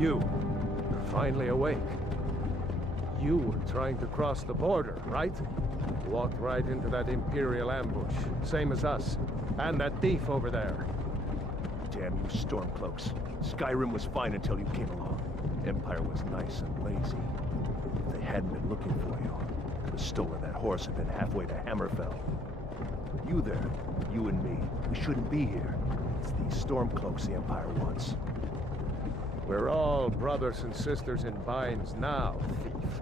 You, you're finally awake. You were trying to cross the border, right? Walked right into that Imperial ambush, same as us. And that thief over there. Damn you Stormcloaks. Skyrim was fine until you came along. Empire was nice and lazy. If they hadn't been looking for you, could have stolen that horse and been halfway to Hammerfell. You there, you and me, we shouldn't be here. It's these Stormcloaks the Empire wants. We're all brothers and sisters in binds now, thief.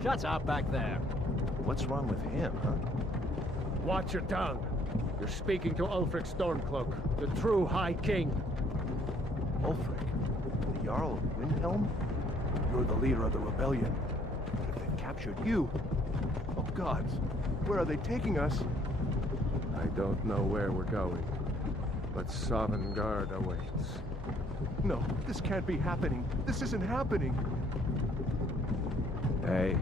Shut up back there. What's wrong with him, huh? Watch your tongue. You're speaking to Ulfric Stormcloak, the true High King. Ulfric? The Jarl of Windhelm? You're the leader of the rebellion. But if they've captured you... Oh gods, where are they taking us? I don't know where we're going, but Sovngarde awaits. No, this can't be happening. This isn't happening. Hey,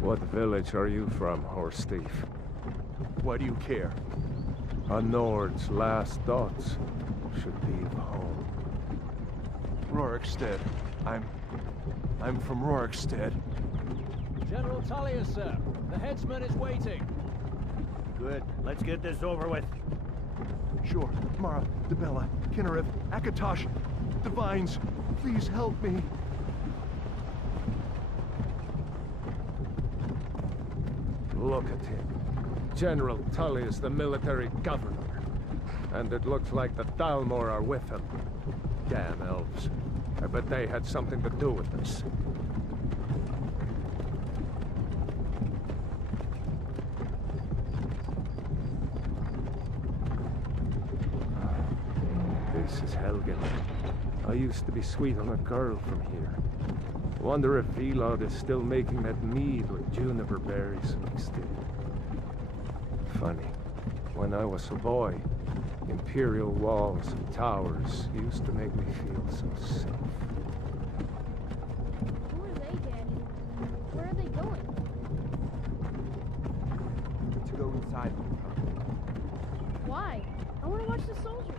what village are you from, horse thief? Why do you care? A Nord's last thoughts should be of home. Rorikstead. I'm from Rorikstead. General Tullius, sir. The headsman is waiting. Good. Let's get this over with. Sure. Mara, Debella, Kinnereth, Akatosh, Divines, please help me. Look at him. General Tullius, the military governor. And it looks like the Thalmor are with him. Damn elves. I bet they had something to do with this. This is Helgen. I used to be sweet on a girl from here. Wonder if Vilod is still making that mead with juniper berries mixed in. Funny. When I was a boy, Imperial walls and towers used to make me feel so safe. Who are they, Daddy? Where are they going? To go inside. Why? I want to watch the soldiers.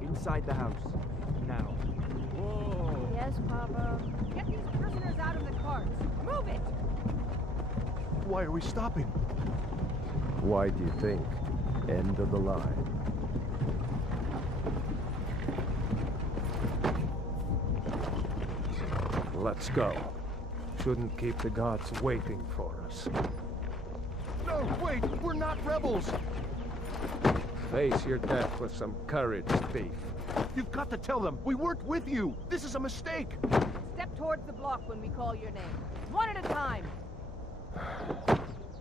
Inside the house. Now. Whoa! Yes, Papa. Get these prisoners out of the carts. Move it! Why are we stopping? Why do you think? End of the line. Let's go. Shouldn't keep the gods waiting for us. No, wait! We're not rebels! Face your death with some courage, thief. You've got to tell them! We weren't with you! This is a mistake! Step towards the block when we call your name. One at a time.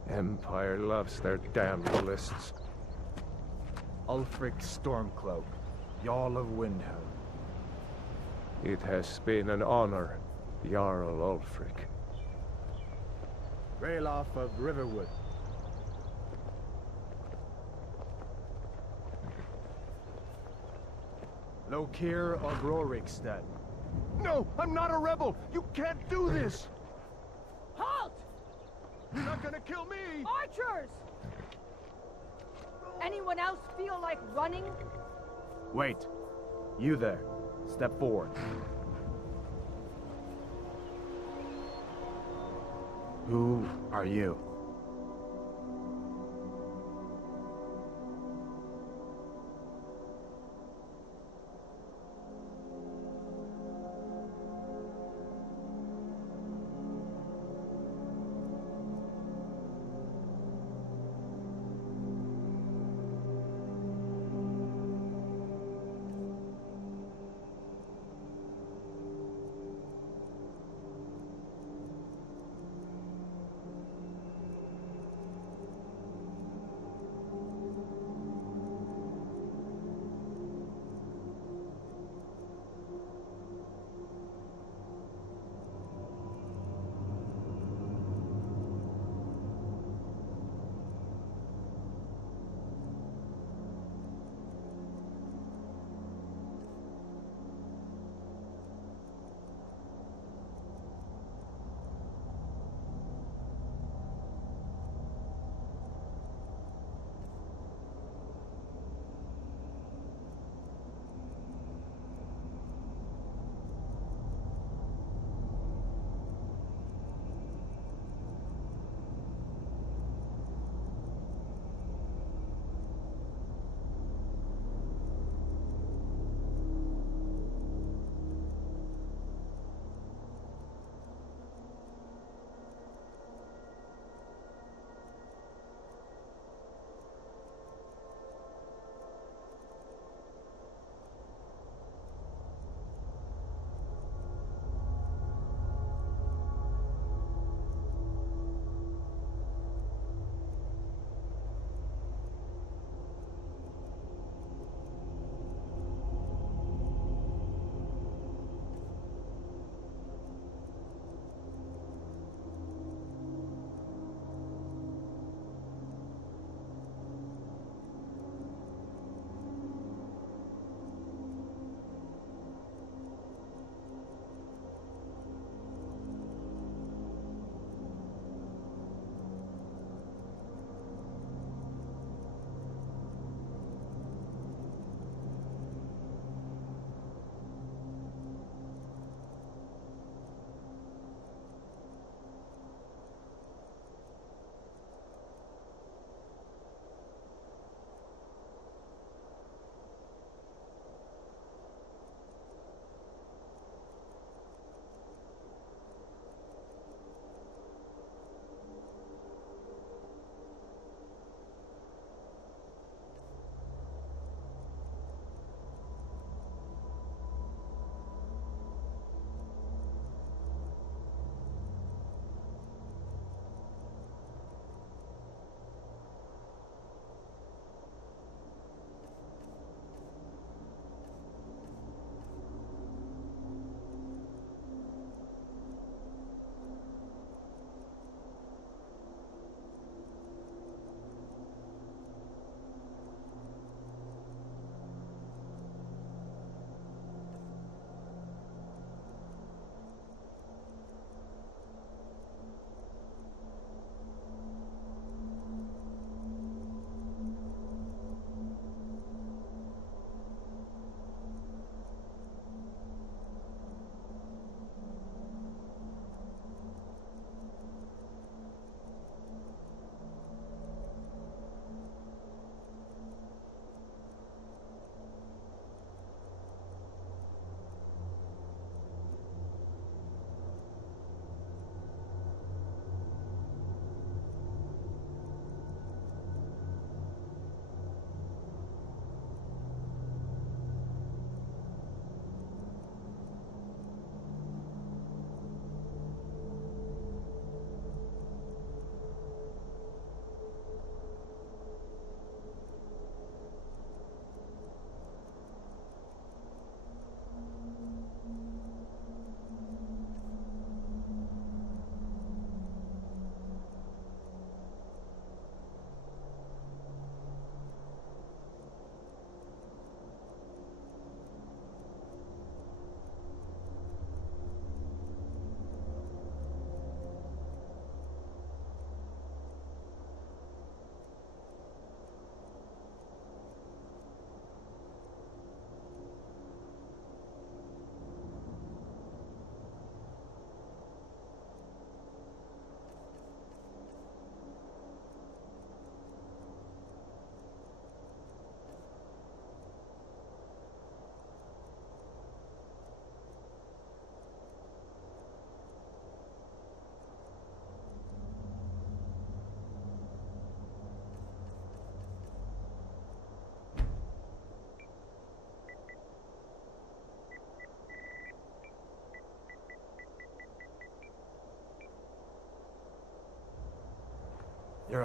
Empire loves their damned lists. Ulfric Stormcloak, Jarl of Windhelm. It has been an honor, Jarl Ulfric. Ralof of Riverwood. Lokir of Rorikstead. No! I'm not a rebel! You can't do this! Halt! You're not gonna kill me! Archers! Anyone else feel like running? Wait. You there. Step forward. Who are you?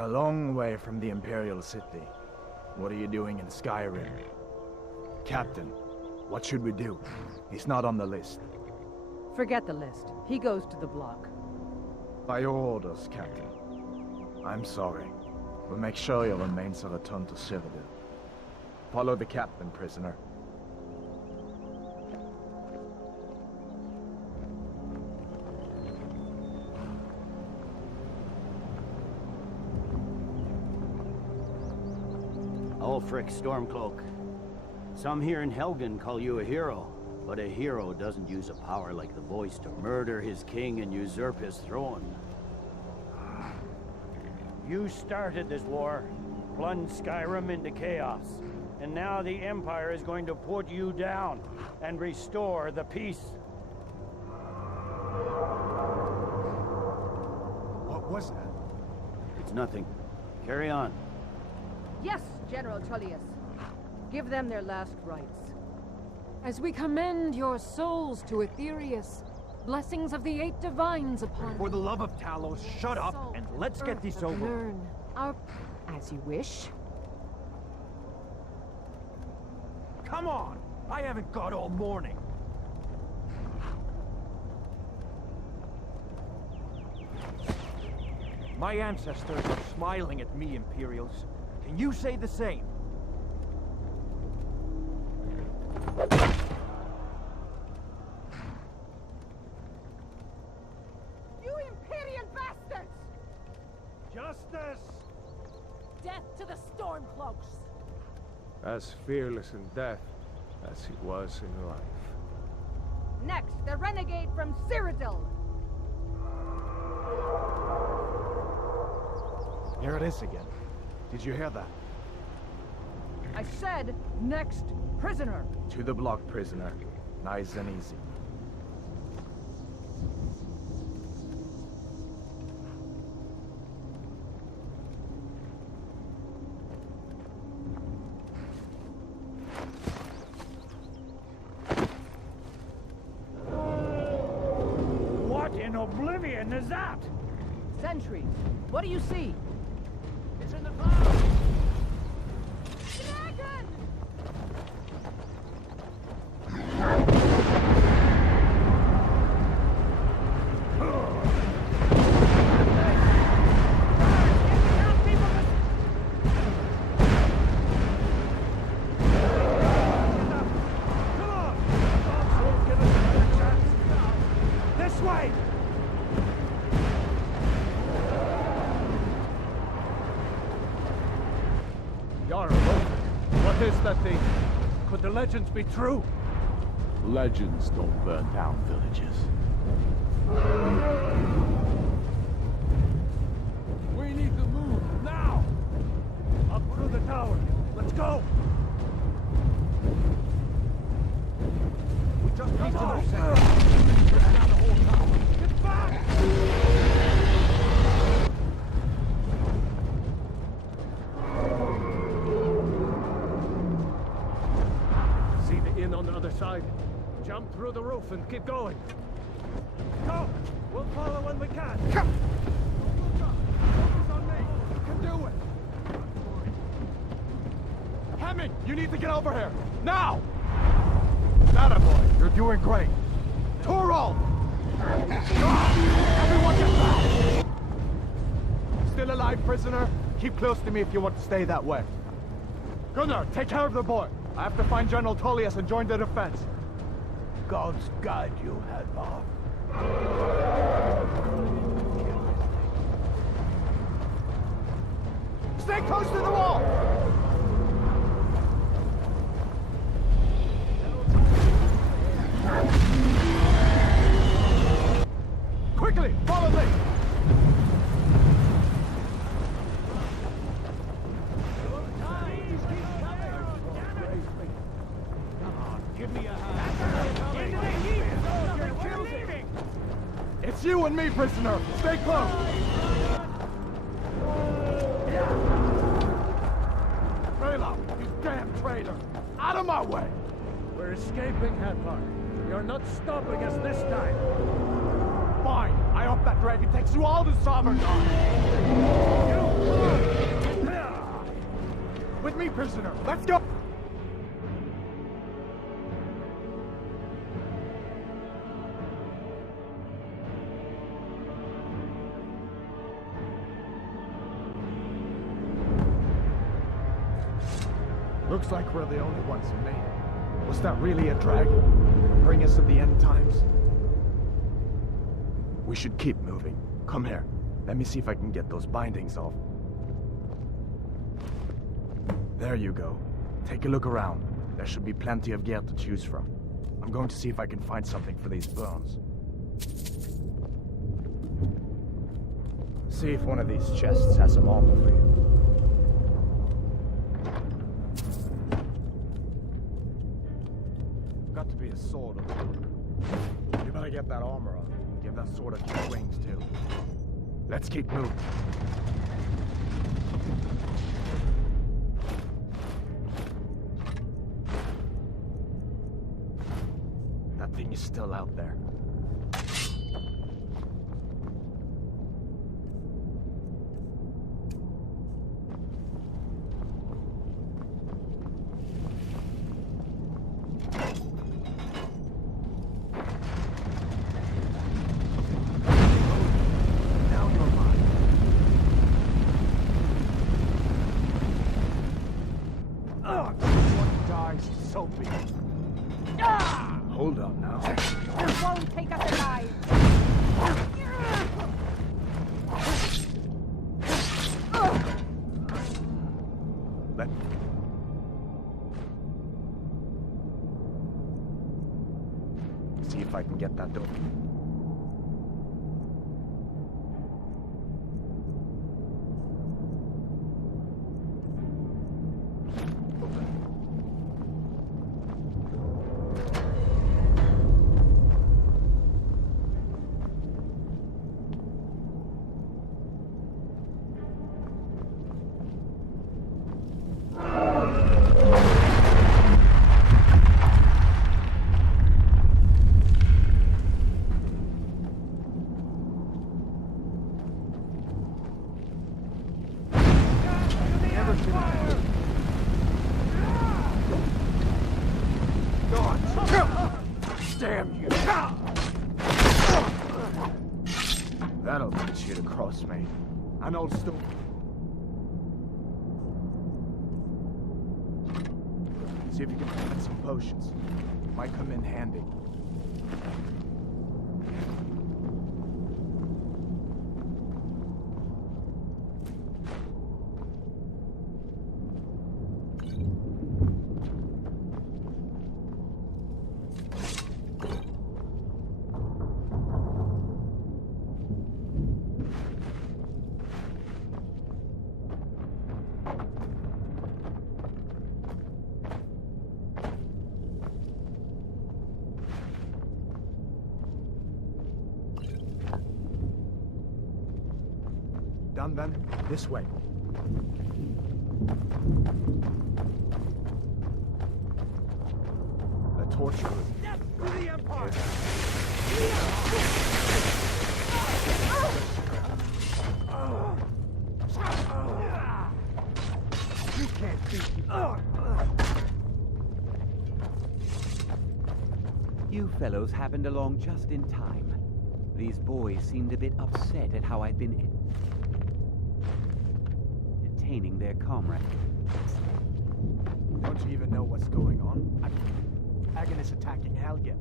a long way from the Imperial city. What are you doing in Skyrim? Captain, what should we do? He's not on the list. Forget the list. He goes to the block. By your orders, Captain. I'm sorry. We'll make sure your remains are returned to Cyrodiil. Follow the captain, prisoner. Ulfric Stormcloak. Some here in Helgen call you a hero, but a hero doesn't use a power like the voice to murder his king and usurp his throne. You started this war, plunged Skyrim into chaos, and now the Empire is going to put you down and restore the peace. What was that? It's nothing. Carry on. Yes, General Tullius. Give them their last rites. As we commend your souls to Aetherius, blessings of the 8 divines upon For the love of Talos, shut up Salt, and let's get earth this of over. Nirn, our... As you wish. Come on! I haven't got all morning. My ancestors are smiling at me, Imperials. Can you say the same? You Imperial bastards! Justice! Death to the Stormcloaks! As fearless in death as he was in life. Next, the renegade from Cyrodiil. Here it is again. Did you hear that? I said, next prisoner. To the block, prisoner. Nice and easy. What in oblivion is that? Sentries, what do you see? It's in the clouds! Dragon! This way! Jarl, what is that thing? Could the legends be true? Legends don't burn down villages. We need to move, now! Up through the tower. Let's go! We just need to know down the whole tower. Get back! See the inn on the other side? Jump through the roof and keep going. Go! We'll follow when we can. Come! Focus on me. You can do it. Hemming, you need to get over here! Now! Attaboy, you're doing great. Torald! Everyone get back! Still alive, prisoner? Keep close to me if you want to stay that way. Gunnar, take care of the boy. I have to find General Tullius and join the defense. Gods guide you, Alvor. Stay close to the wall! Quickly, follow me! Give me a hand. Into the heat! We're leaving! It's you and me, prisoner! Stay close! Rayla, you damn traitor! Out of my way! We're escaping, Hadvar. You're not stopping us this time. Fine, I hope that dragon takes you all to Sovereign. You With me, prisoner. Let's go! Looks like we're the only ones who made it. Was that really a dragon? Bring us to the end times? We should keep moving. Come here. Let me see if I can get those bindings off. There you go. Take a look around. There should be plenty of gear to choose from. I'm going to see if I can find something for these bones. See if one of these chests has some armor for you. Got to be a sword or two. You better get that armor on. Give that sword a few wings too. Let's keep moving. That thing is still out there. Hold on now. This won't take us alive. See if I can get that door. Damn you! That'll teach you to cross me. An old story. See if you can find some potions. Might come in handy. Done then? This way. The torture room. Death to the Empire! You can't beat me. You fellows happened along just in time. These boys seemed a bit upset at how I'd been detaining their comrade. Don't you even know what's going on? Helgen is attacking Helgen.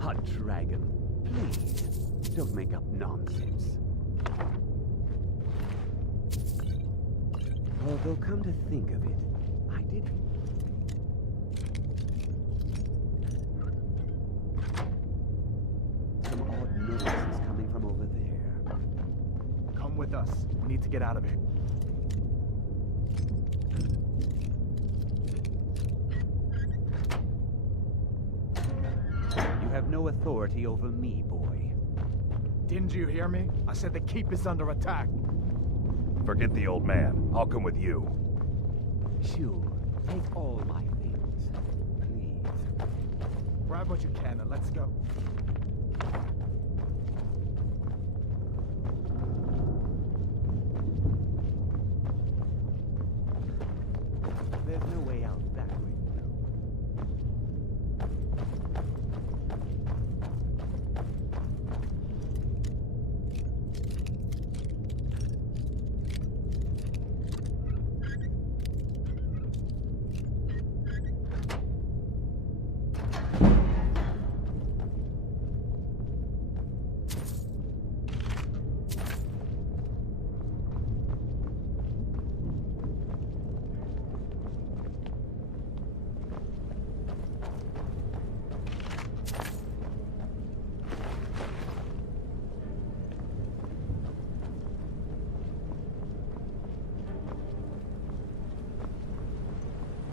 A dragon. Please, don't make up nonsense. Although, come to think of it, I did... Some odd noises coming from over there. Come with us. We need to get out of here. You have no authority over me, boy. Didn't you hear me? I said the keep is under attack. Forget the old man. I'll come with you. Sure, take all my things, please. Grab what you can and let's go. There's no way out that way.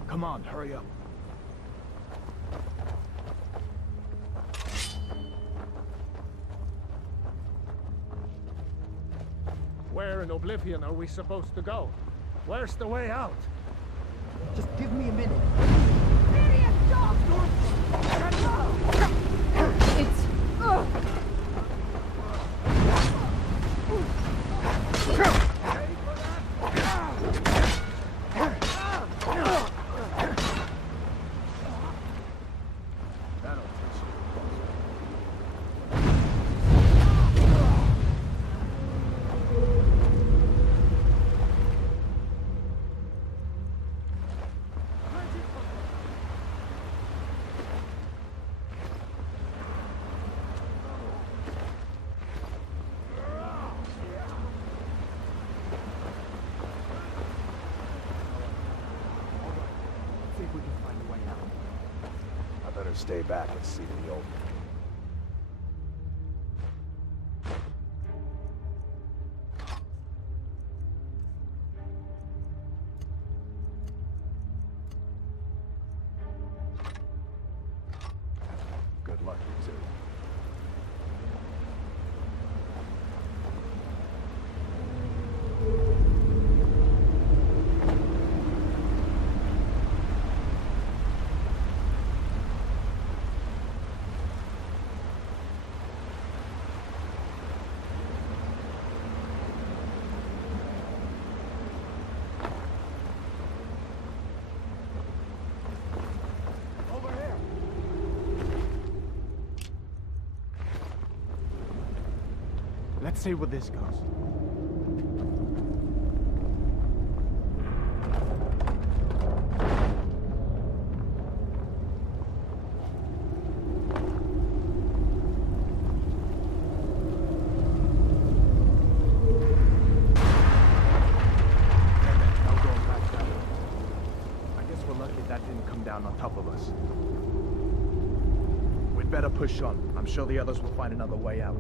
Come on, hurry up. Where in Oblivion are we supposed to go? Where's the way out? Just give me a minute. It's... Stay back and see to the open. Good luck, you two. Let's see where this goes. On top of us. We'd better push on. I'm sure the others will find another way out.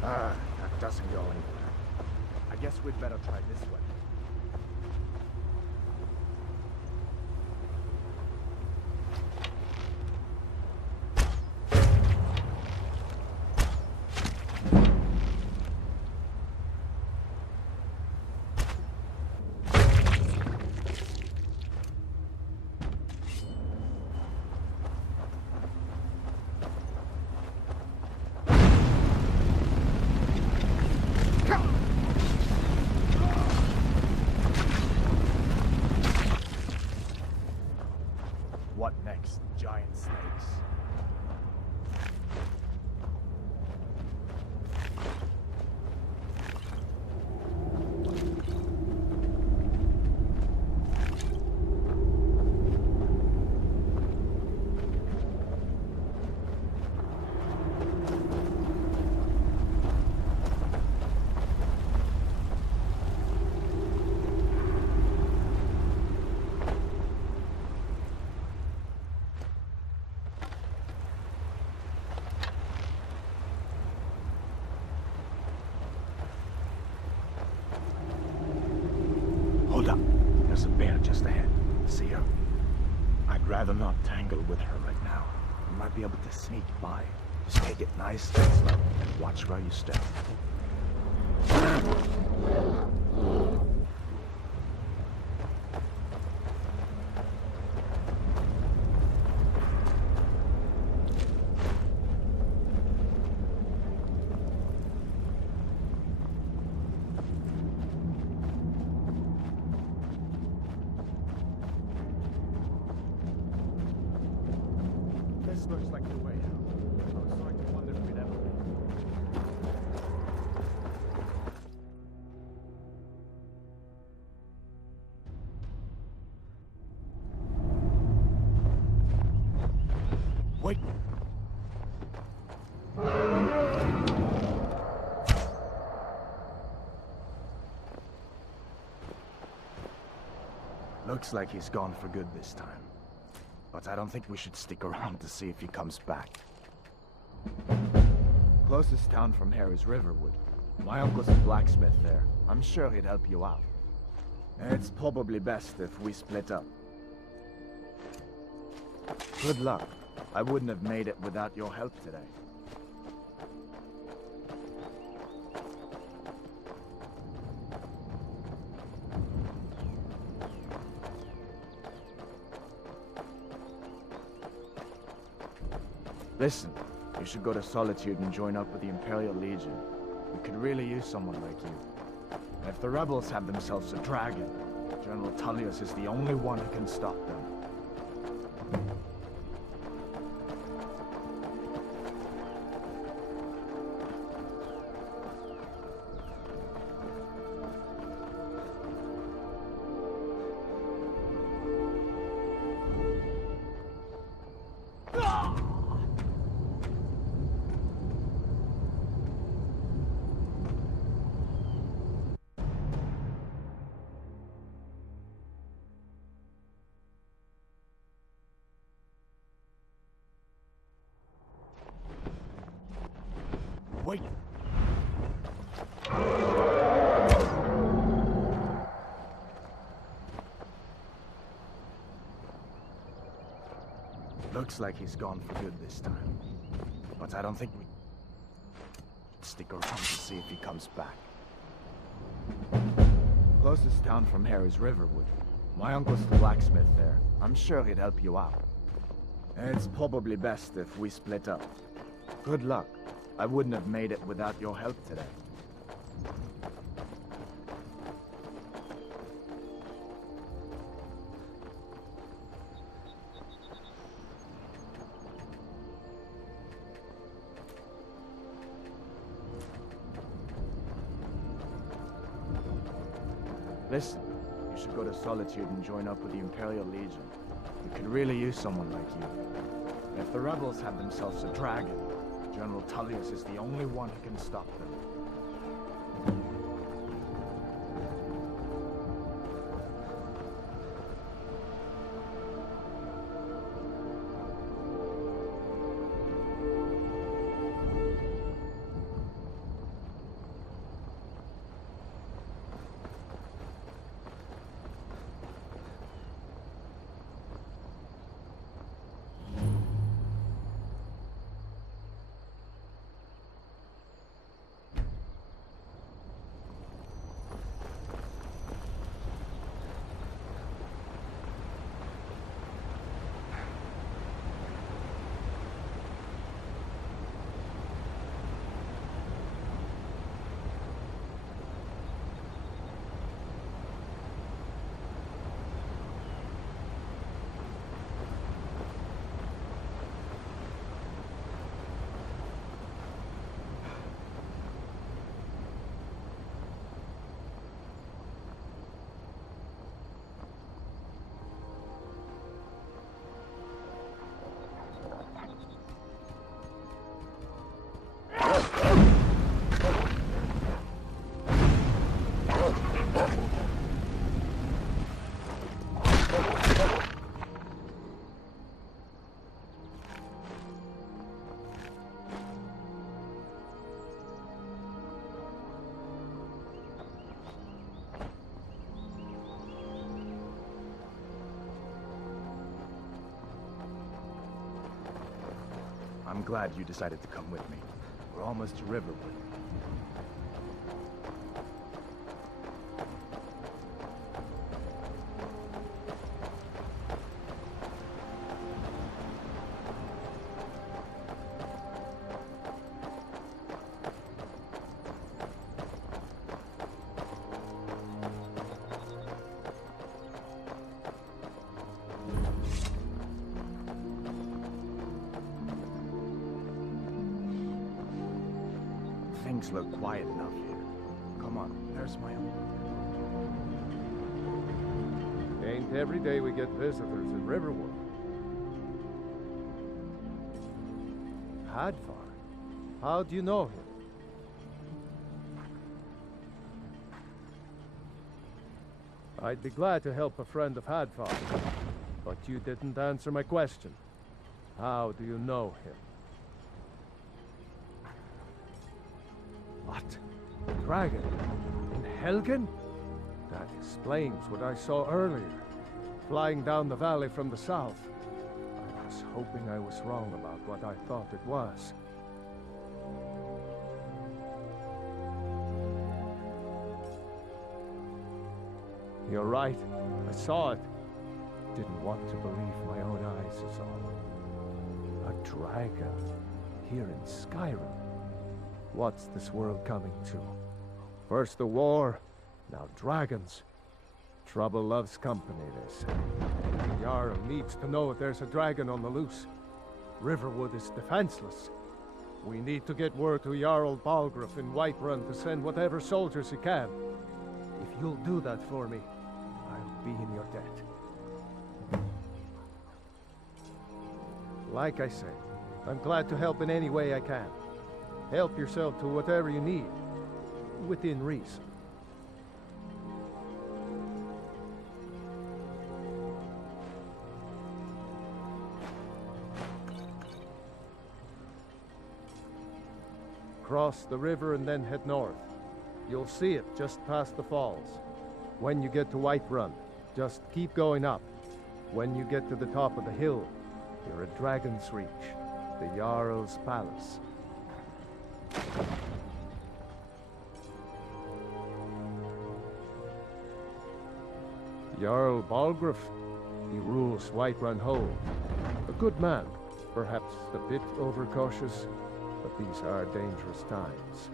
That doesn't go anywhere. I guess we'd better try this way. What next? Giant snakes? There's a bear just ahead. See her? I'd rather not tangle with her right now. You might be able to sneak by. Just take it nice and slow, and watch where you step. This looks like the way out. I was starting to wonder if we'd ever make it. Wait! Looks like he's gone for good this time. But I don't think we should stick around to see if he comes back. Closest town from here is Riverwood. My uncle's a blacksmith there. I'm sure he'd help you out. It's probably best if we split up. Good luck. I wouldn't have made it without your help today. Listen, you should go to Solitude and join up with the Imperial Legion. We could really use someone like you. And if the rebels have themselves a dragon, General Tullius is the only one who can stop them. Wait! Looks like he's gone for good this time. But I don't think we should stick around to see if he comes back. Closest town from here is Riverwood. My uncle's the blacksmith there. I'm sure he'd help you out. It's probably best if we split up. Good luck. I wouldn't have made it without your help today. Listen, you should go to Solitude and join up with the Imperial Legion. We could really use someone like you. And if the rebels have themselves a dragon, General Tullius is the only one who can stop them. I'm glad you decided to come with me. We're almost to Riverwood. Things look quiet enough here. Come on, there's my uncle. Ain't every day we get visitors in Riverwood. Hadvar? How do you know him? I'd be glad to help a friend of Hadvar, but you didn't answer my question. How do you know him? What? A dragon? In Helgen? That explains what I saw earlier, flying down the valley from the south. I was hoping I was wrong about what I thought it was. You're right. I saw it. Didn't want to believe my own eyes is all. A dragon here in Skyrim. What's this world coming to? First the war, now dragons. Trouble loves company, they say. The Jarl needs to know if there's a dragon on the loose. Riverwood is defenseless. We need to get word to Jarl Balgruuf in Whiterun to send whatever soldiers he can. If you'll do that for me, I'll be in your debt. Like I said, I'm glad to help in any way I can. Help yourself to whatever you need, within reason. Cross the river and then head north. You'll see it just past the falls. When you get to Whiterun, just keep going up. When you get to the top of the hill, you're at Dragon's Reach, the Jarl's palace. Jarl Balgruuf, he rules Whiterun Hold. A good man, perhaps a bit overcautious, but these are dangerous times.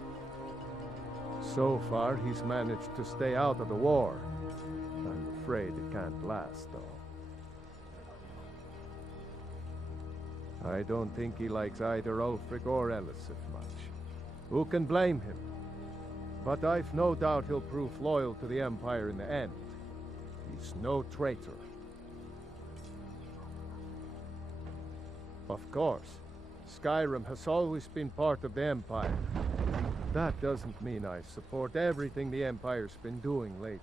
So far, he's managed to stay out of the war. I'm afraid it can't last, though. I don't think he likes either Ulfric or Elisif much. Who can blame him? But I've no doubt he'll prove loyal to the Empire in the end. He's no traitor. Of course, Skyrim has always been part of the Empire. That doesn't mean I support everything the Empire's been doing lately.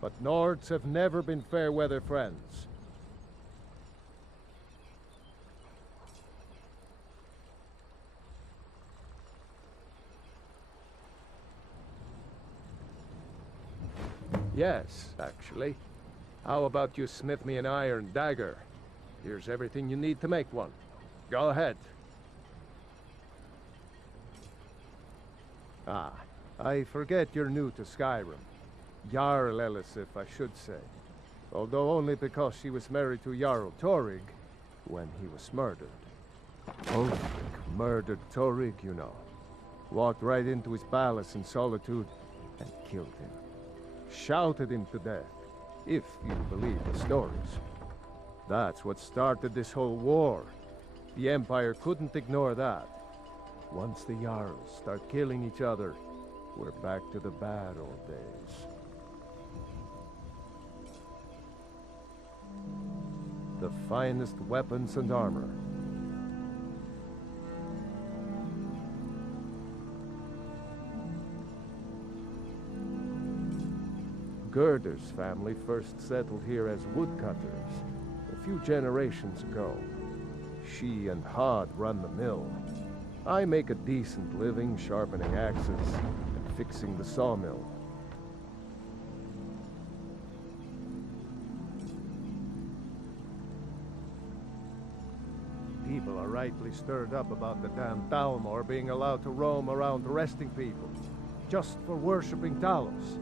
But Nords have never been fair-weather friends. Yes, actually. How about you smith me an iron dagger? Here's everything you need to make one. Go ahead. Ah, I forget you're new to Skyrim. Jarl Elisif, I should say. Although only because she was married to Jarl Torrig when he was murdered. Ulfric murdered Torrig, you know. Walked right into his palace in Solitude and killed him. Shouted him to death, if you believe the stories. That's what started this whole war. The Empire couldn't ignore that. Once the Jarls start killing each other, we're back to the bad old days. The finest weapons and armor. Gerder's family first settled here as woodcutters a few generations ago. She and Hod run the mill. I make a decent living sharpening axes and fixing the sawmill. people are rightly stirred up about the damn Thalmor being allowed to roam around arresting people, just for worshipping Talos.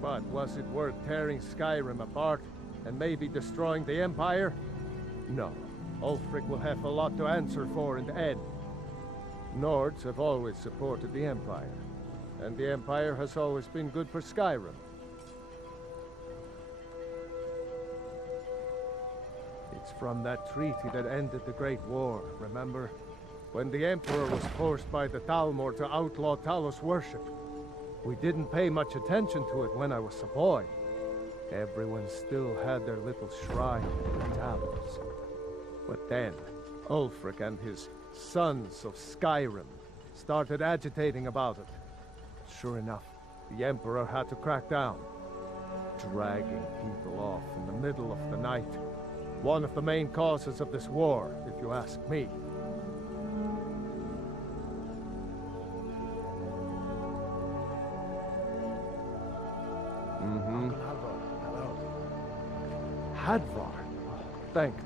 But was it worth tearing Skyrim apart and maybe destroying the Empire? No. Ulfric will have a lot to answer for in the end. Nords have always supported the Empire, and the Empire has always been good for Skyrim. It's from that treaty that ended the Great War, remember? When the Emperor was forced by the Thalmor to outlaw Talos worship. We didn't pay much attention to it when I was a boy. Everyone still had their little shrine in the Talos. But then, Ulfric and his Sons of Skyrim started agitating about it. Sure enough, the Emperor had to crack down, dragging people off in the middle of the night. One of the main causes of this war, if you ask me. Uncle Alvor, hello. Hadvar? Thank you.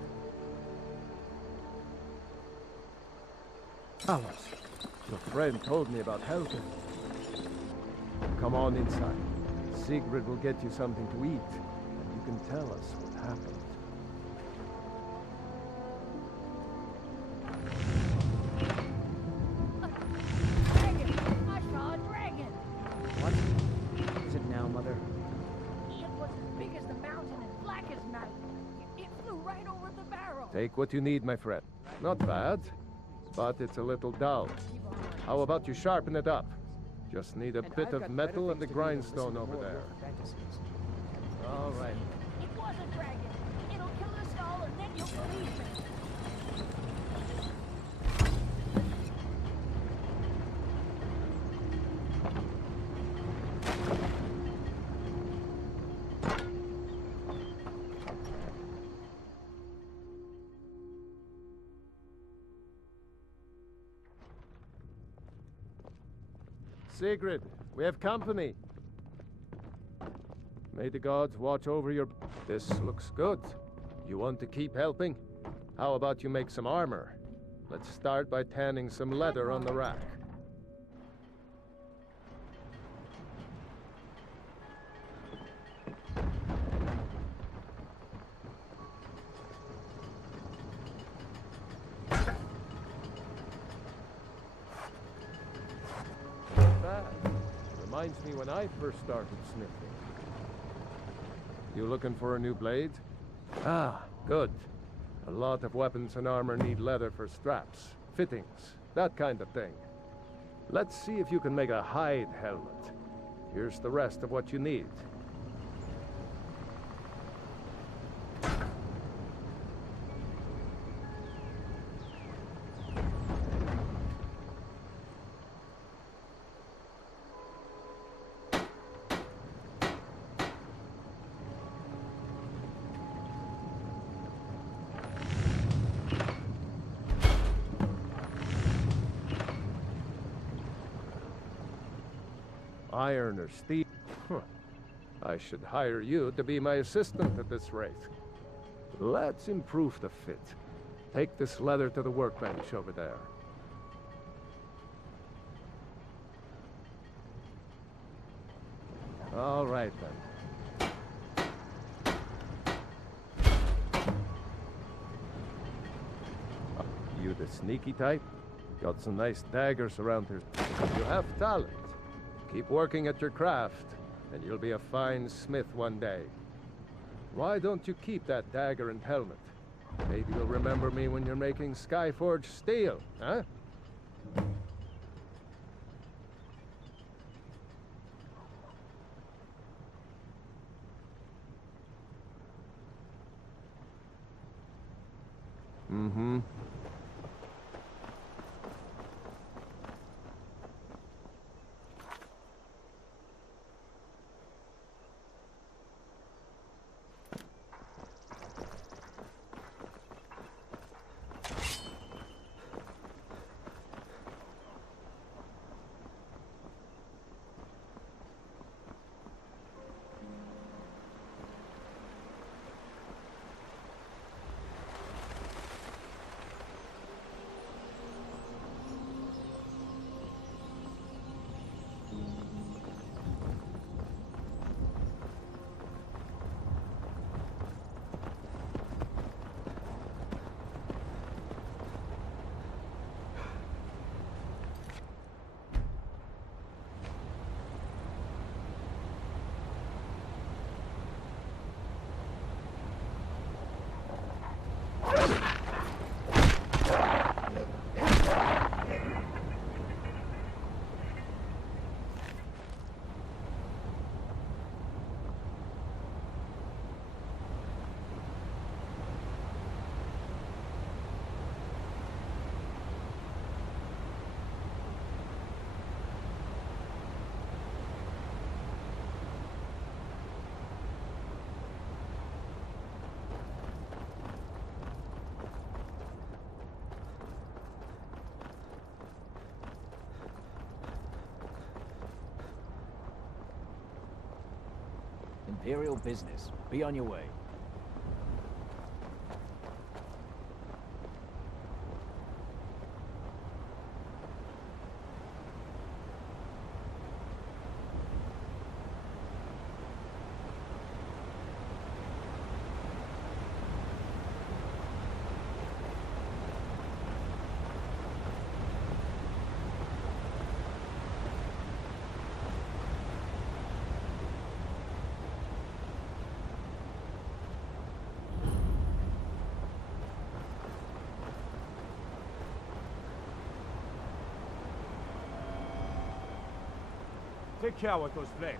Talos, your friend told me about Helgen. Come on inside. Sigrid will get you something to eat, and you can tell us what happened. Dragon! I saw a dragon! What? Is it now, Mother? It was as big as the mountain and black as night. It flew right over the Barrow. Take what you need, my friend. Not bad, but it's a little dull. How about you sharpen it up? Just need a bit of metal and the grindstone over there. All right. It was a dragon. It'll kill us all and then you'll believe me. Sigrid, we have company. May the gods watch over your... This looks good. You want to keep helping? How about you make some armor? Let's start by tanning some leather on the rack. Reminds me when I first started smithing. You looking for a new blade? Ah, good. A lot of weapons and armor need leather for straps, fittings, that kind of thing. Let's see if you can make a hide helmet. Here's the rest of what you need. Iron or steel? Huh. I should hire you to be my assistant at this rate. Let's improve the fit. Take this leather to the workbench over there. All right, then. You the sneaky type? Got some nice daggers around here. You have talent. Keep working at your craft, and you'll be a fine smith one day. Why don't you keep that dagger and helmet? Maybe you'll remember me when you're making Skyforge steel, huh? Mm-hmm. Imperial business. Be on your way. Take care with those flames.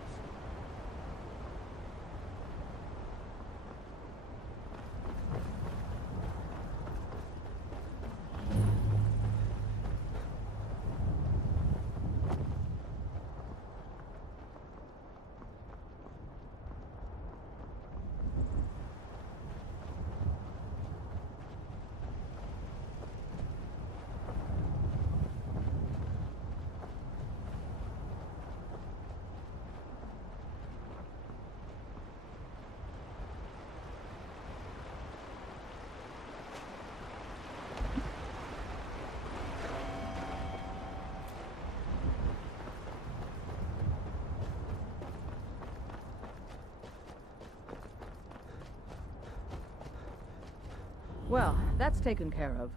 Well, that's taken care of.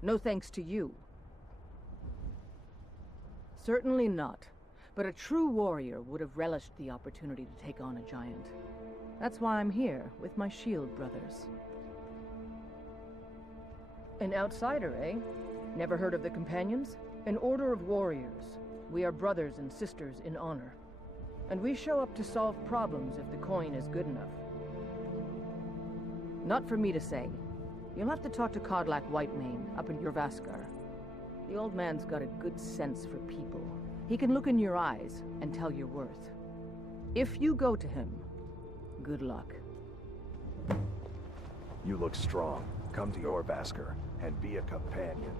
No thanks to you. Certainly not. But a true warrior would have relished the opportunity to take on a giant. That's why I'm here, with my shield brothers. An outsider, eh? Never heard of the Companions? An order of warriors. We are brothers and sisters in honor. And we show up to solve problems if the coin is good enough. Not for me to say. You'll have to talk to Codlac Whitemane up in Jorvaskar. The old man's got a good sense for people. He can look in your eyes and tell your worth. If you go to him, good luck. You look strong. Come to Jorvaskar and be a companion.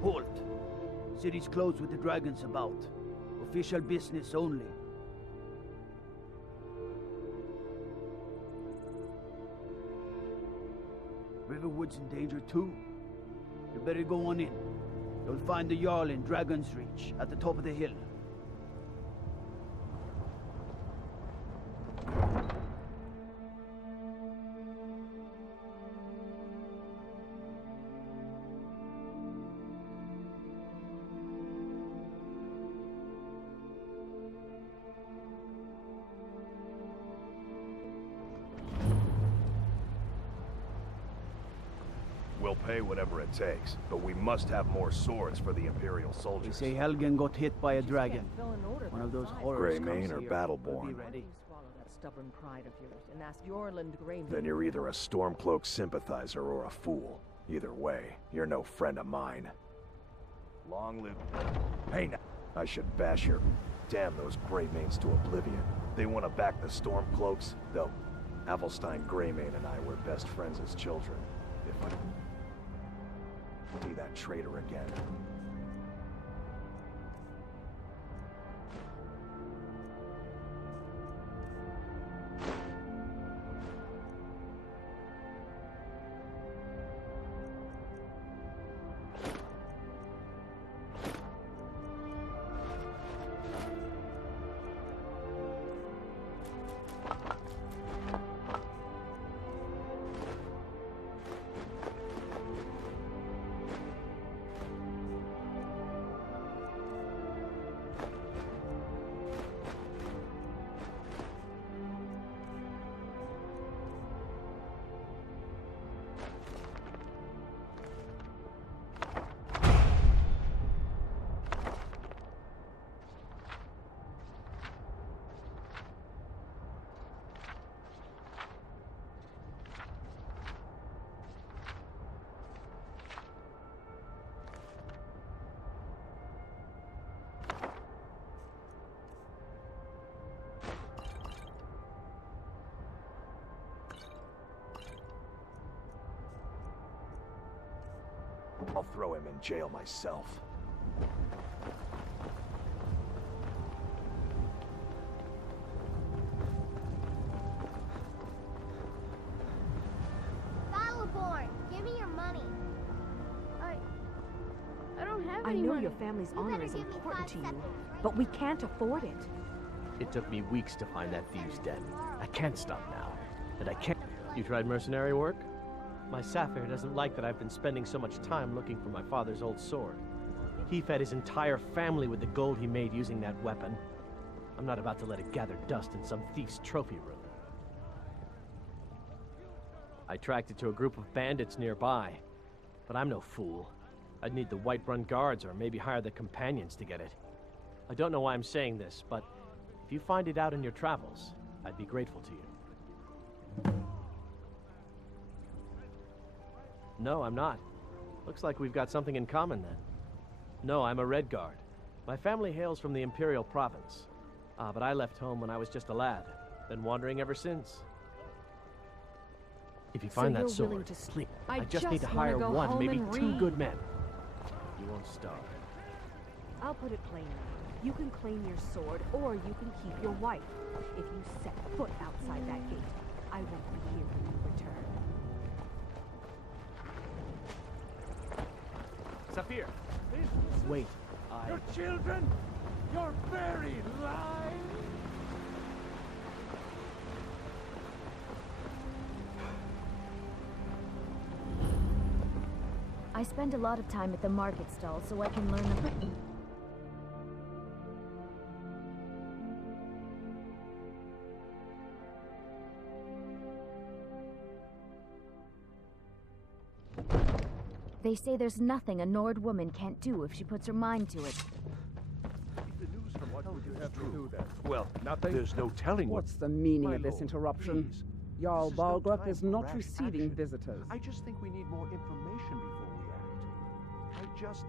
Halt. City's closed with the dragons about. Official business only. Riverwood's in danger too. You better go on in. You'll find the Jarl in Dragon's Reach, at the top of the hill. We'll pay whatever it takes, but we must have more swords for the Imperial They soldiers. say Helgen got hit by a dragon. One of those horrors Greymane comes or here. Battleborn? We'll be ready. Swallow that stubborn pride of yours and ask Yorland Greymane. Then you're either a Stormcloak sympathizer or a fool. Either way, you're no friend of mine. Long live... Hey now! I should bash your... Damn those Greymanes to oblivion. They want to back the Stormcloaks, though. Avelstein Greymane and I were best friends as children. If I... See that traitor again. I'll throw him in jail myself. Battleborn, give me your money. I don't have any I know money. your family's You honor better is give me important 5 to you, seconds, right? but we can't afford it. It took me weeks to find that thieves' den. I can't stop now. And I can't... You tried mercenary work? My Sapphire doesn't like that I've been spending so much time looking for my father's old sword. He fed his entire family with the gold he made using that weapon. I'm not about to let it gather dust in some thief's trophy room. I tracked it to a group of bandits nearby, but I'm no fool. I'd need the Whiterun guards or maybe hire the companions to get it. I don't know why I'm saying this, but if you find it out in your travels, I'd be grateful to you. No, I'm not. Looks like we've got something in common then. No, I'm a Red Guard. My family hails from the Imperial province. But I left home when I was just a lad. Been wandering ever since. If you find that sword, please, I just need to hire one, maybe 2 good men. You won't starve. I'll put it plainly. You can claim your sword, or you can keep your wife. If you set foot outside that gate, I won't be here when you return. Saphir! Wait, Your children! Your very lives! I spend a lot of time at the market stall so I can learn the... They say there's nothing a Nord woman can't do if she puts her mind to it. What would you have to do then? Well, Nothing? there's no telling What's the meaning My of this lord, interruption? please. Jarl This is no Balgrup time is for not rash receiving action. visitors. I just think we need more information before we act.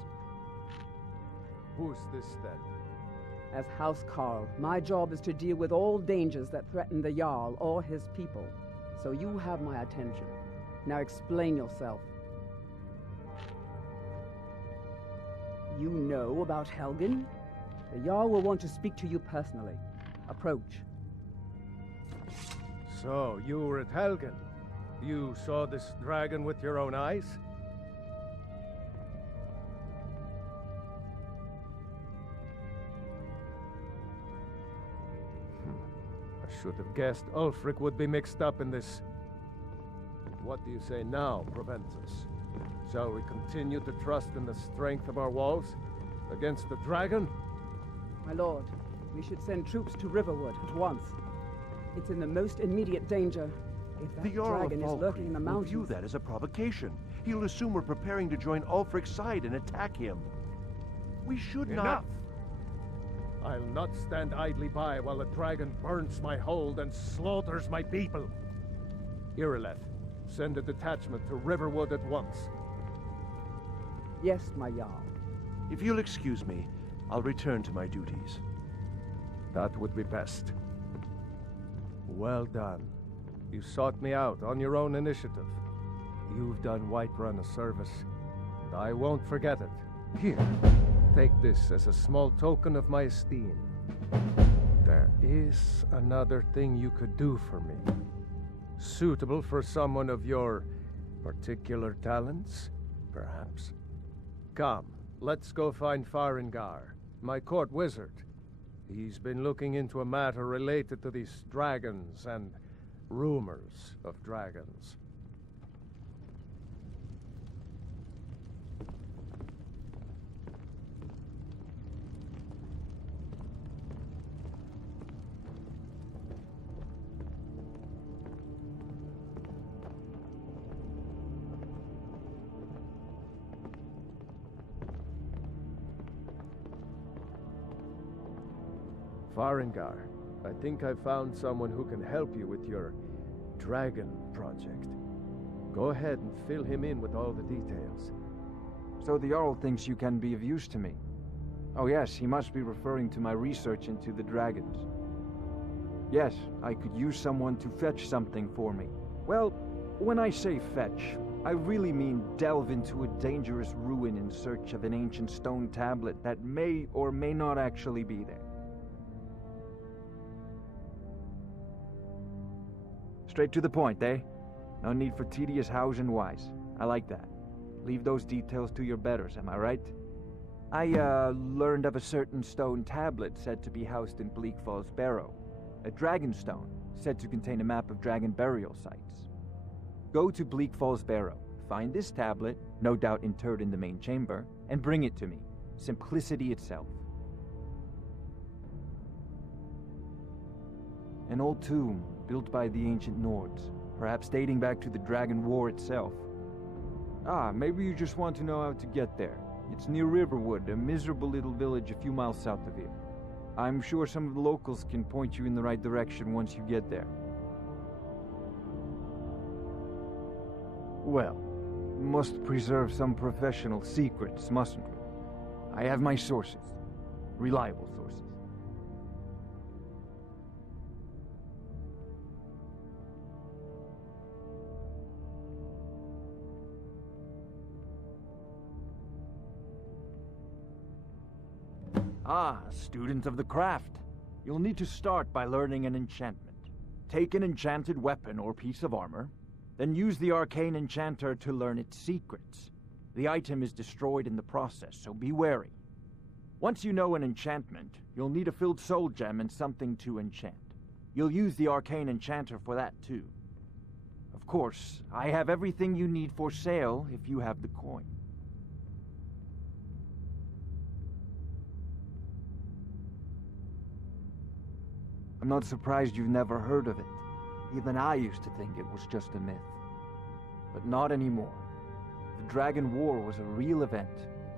Who's this then? As House Carl, my job is to deal with all dangers that threaten the Jarl or his people. So you have my attention. Now explain yourself. You know about Helgen? The Jarl will want to speak to you personally. Approach. So, you were at Helgen. You saw this dragon with your own eyes? I should have guessed Ulfric would be mixed up in this. What do you say now, Proventus? Shall we continue to trust in the strength of our walls against the dragon? My lord, we should send troops to Riverwood at once. It's in the most immediate danger. If that The Jarl of dragon is lurking in the will mountains... view that as a provocation. He'll assume we're preparing to join Ulfric's side and attack him. We should Enough! not... I'll not stand idly by while the dragon burns my hold and slaughters my people. Irileth, send a detachment to Riverwood at once. Yes, my Jarl. If you'll excuse me, I'll return to my duties. That would be best. Well done. You sought me out on your own initiative. You've done Whiterun a service. and I won't forget it. Here, take this as a small token of my esteem. There is another thing you could do for me. Suitable for someone of your particular talents, perhaps. Come, let's go find Farengar, my court wizard. He's been looking into a matter related to these dragons and rumors of dragons. Farengar, I think I've found someone who can help you with your dragon project. Go ahead and fill him in with all the details. So the Jarl thinks you can be of use to me. Oh yes, he must be referring to my research into the dragons. Yes, I could use someone to fetch something for me. Well, when I say fetch, I really mean delve into a dangerous ruin in search of an ancient stone tablet that may or may not actually be there. Straight to the point, eh? No need for tedious hows and whys. I like that. Leave those details to your betters, am I right? I, learned of a certain stone tablet said to be housed in Bleakfalls, Barrow. A Dragonstone, said to contain a map of dragon burial sites. Go to Bleakfalls, Barrow, find this tablet, no doubt interred in the main chamber, and bring it to me. Simplicity itself. An old tomb, built by the ancient Nords, perhaps dating back to the Dragon War itself. Ah, maybe you just want to know how to get there. It's near Riverwood, a miserable little village a few miles south of here. I'm sure some of the locals can point you in the right direction once you get there. Well, must preserve some professional secrets, mustn't we? I have my sources. Reliable sources. Ah, student of the craft. You'll need to start by learning an enchantment. Take an enchanted weapon or piece of armor, then use the Arcane Enchanter to learn its secrets. The item is destroyed in the process, so be wary. Once you know an enchantment, you'll need a filled soul gem and something to enchant. You'll use the Arcane Enchanter for that too. Of course, I have everything you need for sale if you have the coin. I'm not surprised you've never heard of it. Even I used to think it was just a myth. But not anymore. The Dragon War was a real event,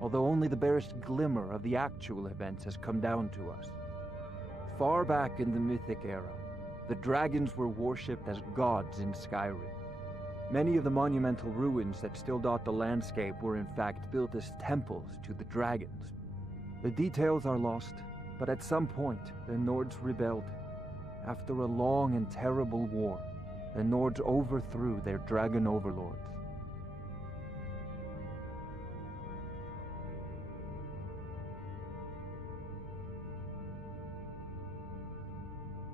although only the barest glimmer of the actual events has come down to us. Far back in the Mythic era, the dragons were worshipped as gods in Skyrim. Many of the monumental ruins that still dot the landscape were in fact built as temples to the dragons. The details are lost, but at some point, the Nords rebelled. After a long and terrible war, the Nords overthrew their dragon overlords.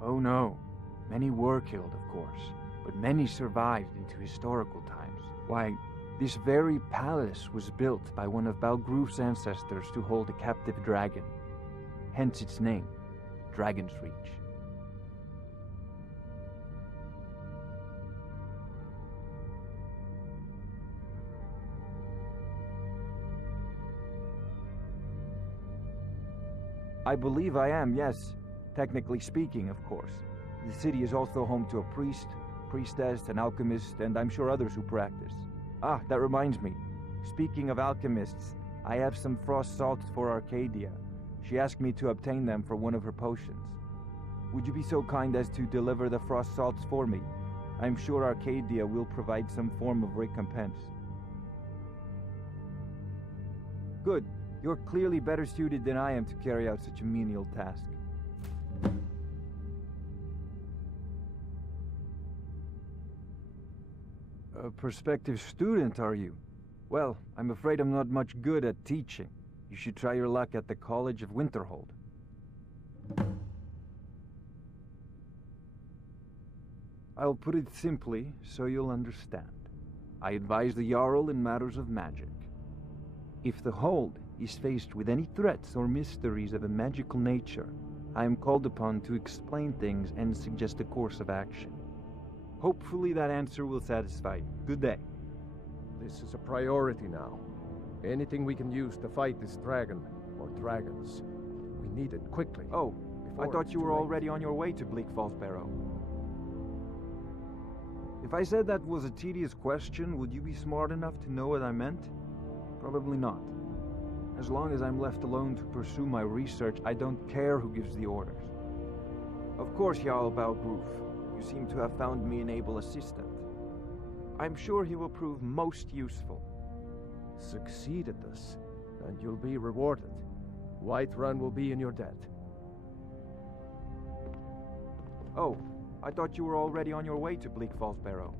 Oh no, many were killed, of course, but many survived into historical times. Why, this very palace was built by one of Balgruf's ancestors to hold a captive dragon. Hence its name, Dragon's Reach. I believe I am, yes. Technically speaking, of course. The city is also home to a priest, priestess, an alchemist, and I'm sure others who practice. Ah, that reminds me. Speaking of alchemists, I have some frost salts for Arcadia. She asked me to obtain them for one of her potions. Would you be so kind as to deliver the frost salts for me? I'm sure Arcadia will provide some form of recompense. Good. You're clearly better suited than I am to carry out such a menial task. A prospective student, are you? Well, I'm afraid I'm not much good at teaching. You should try your luck at the College of Winterhold. I'll put it simply so you'll understand. I advise the Jarl in matters of magic. If the Hold is faced with any threats or mysteries of a magical nature, I am called upon to explain things and suggest a course of action. Hopefully that answer will satisfy you. Good day. This is a priority now. Anything we can use to fight this dragon, or dragons. We need it quickly. Oh, I thought you were already on your way to Bleakfalls, Barrow. If I said that was a tedious question, would you be smart enough to know what I meant? Probably not. As long as I'm left alone to pursue my research, I don't care who gives the orders. Of course, Jarl Balgruf, you seem to have found me an able assistant. I'm sure he will prove most useful. Succeed at this, and you'll be rewarded. Whiterun will be in your debt. Oh, I thought you were already on your way to Bleakfalls, Barrow.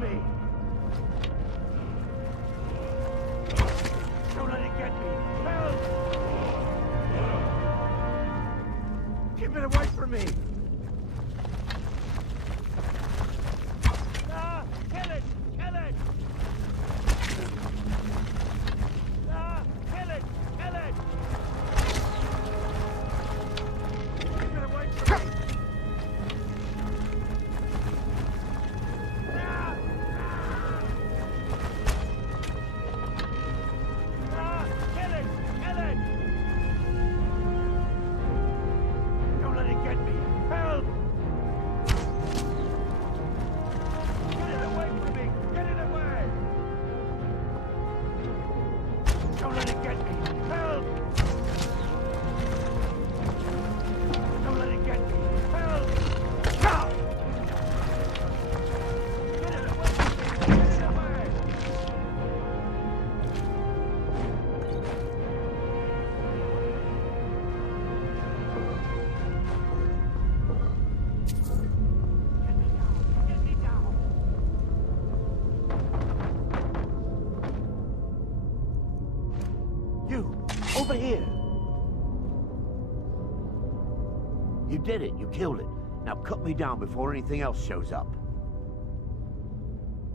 me! Don't let it get me! Help! Keep it away from me! Ah! Kill it! Kill it! Ah! Kill it! Kill it! Keep it away from me! Over here! You did it. You killed it. Now cut me down before anything else shows up.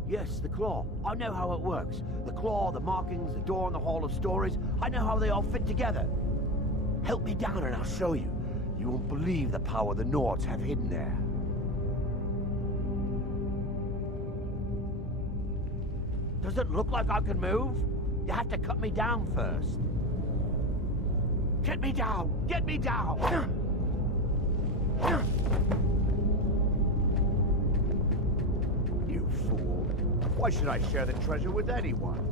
Yes, the claw. I know how it works. The claw, the markings, the door in the Hall of Stories. I know how they all fit together. Help me down and I'll show you. You won't believe the power the Nords have hidden there. Does it look like I can move? You have to cut me down first. Get me down! Get me down! You fool. Why should I share the treasure with anyone?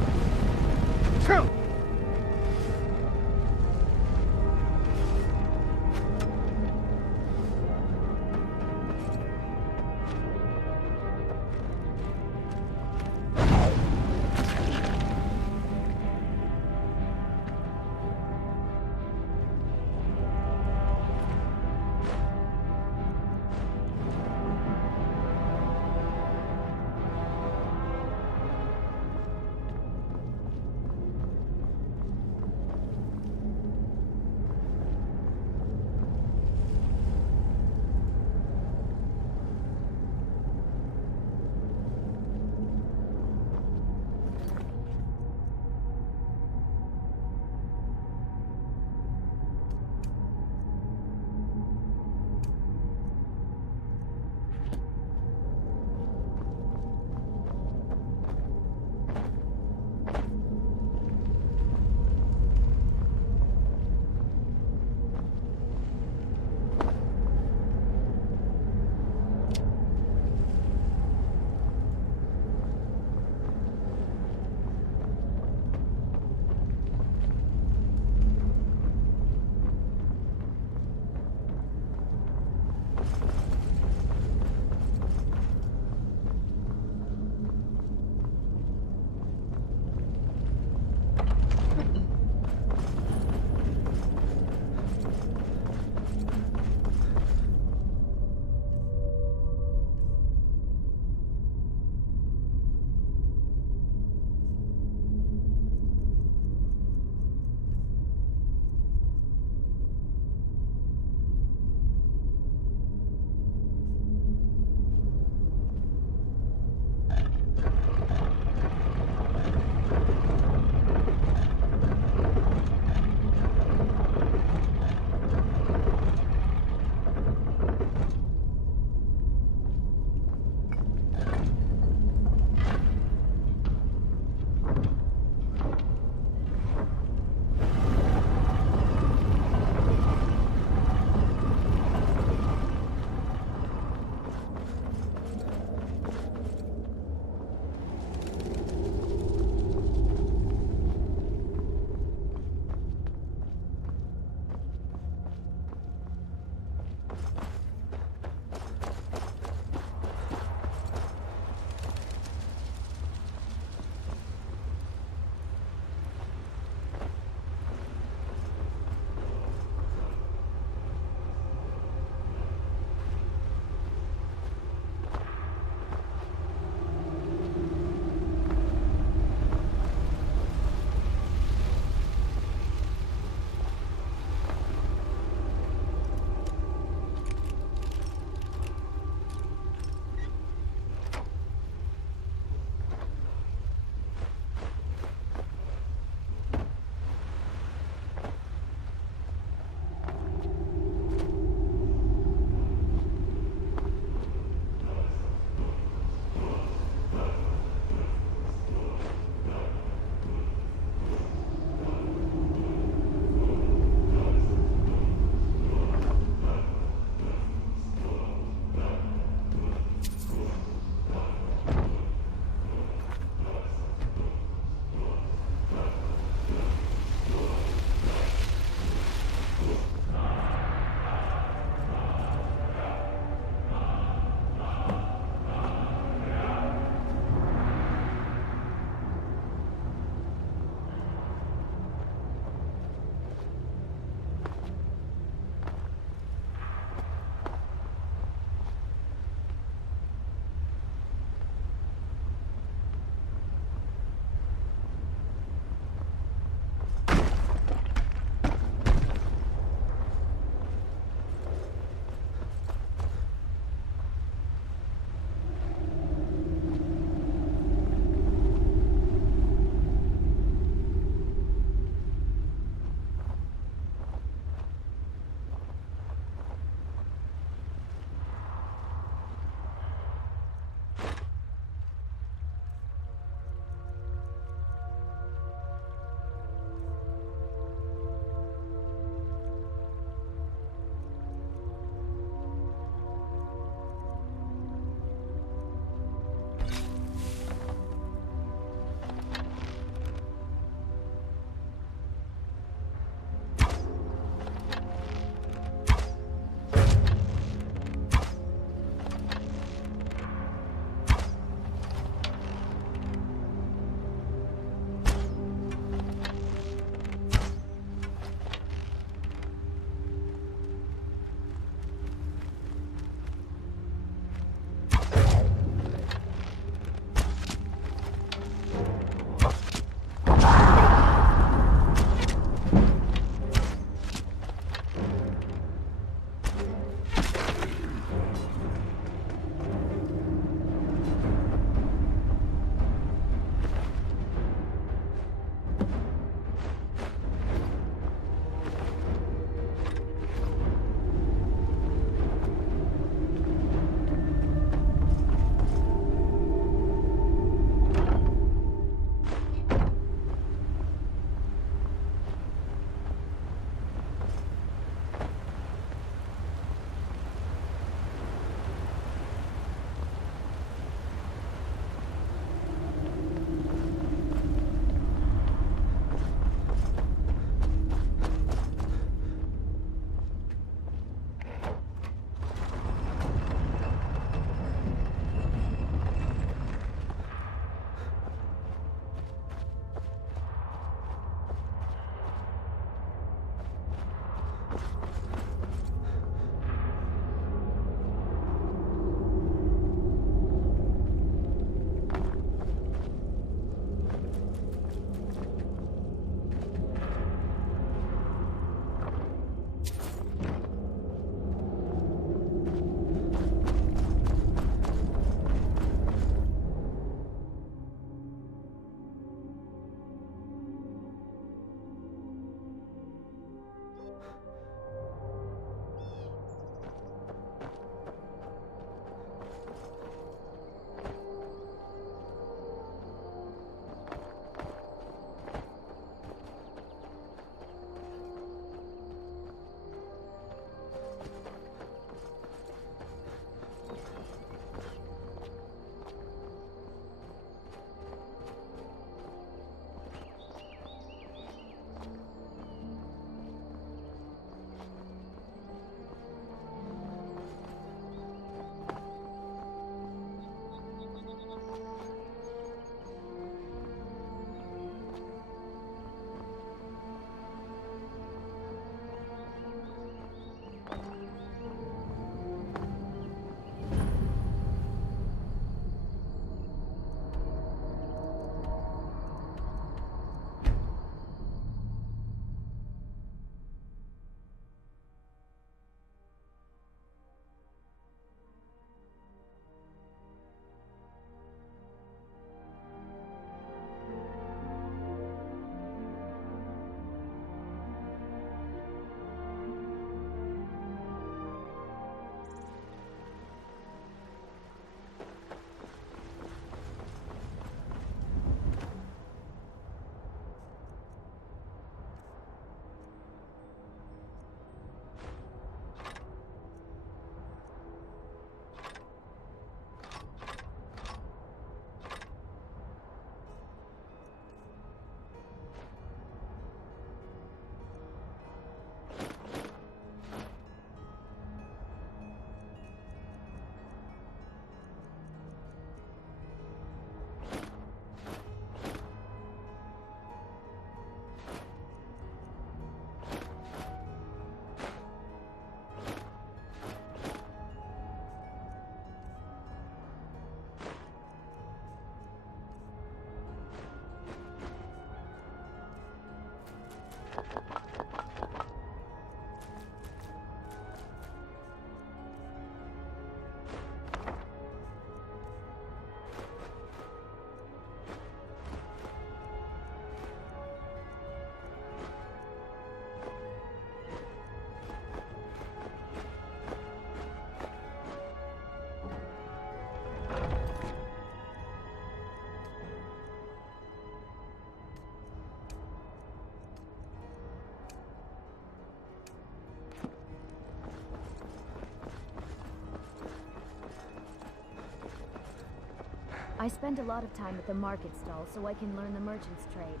I spend a lot of time at the market stall so I can learn the merchant's trade.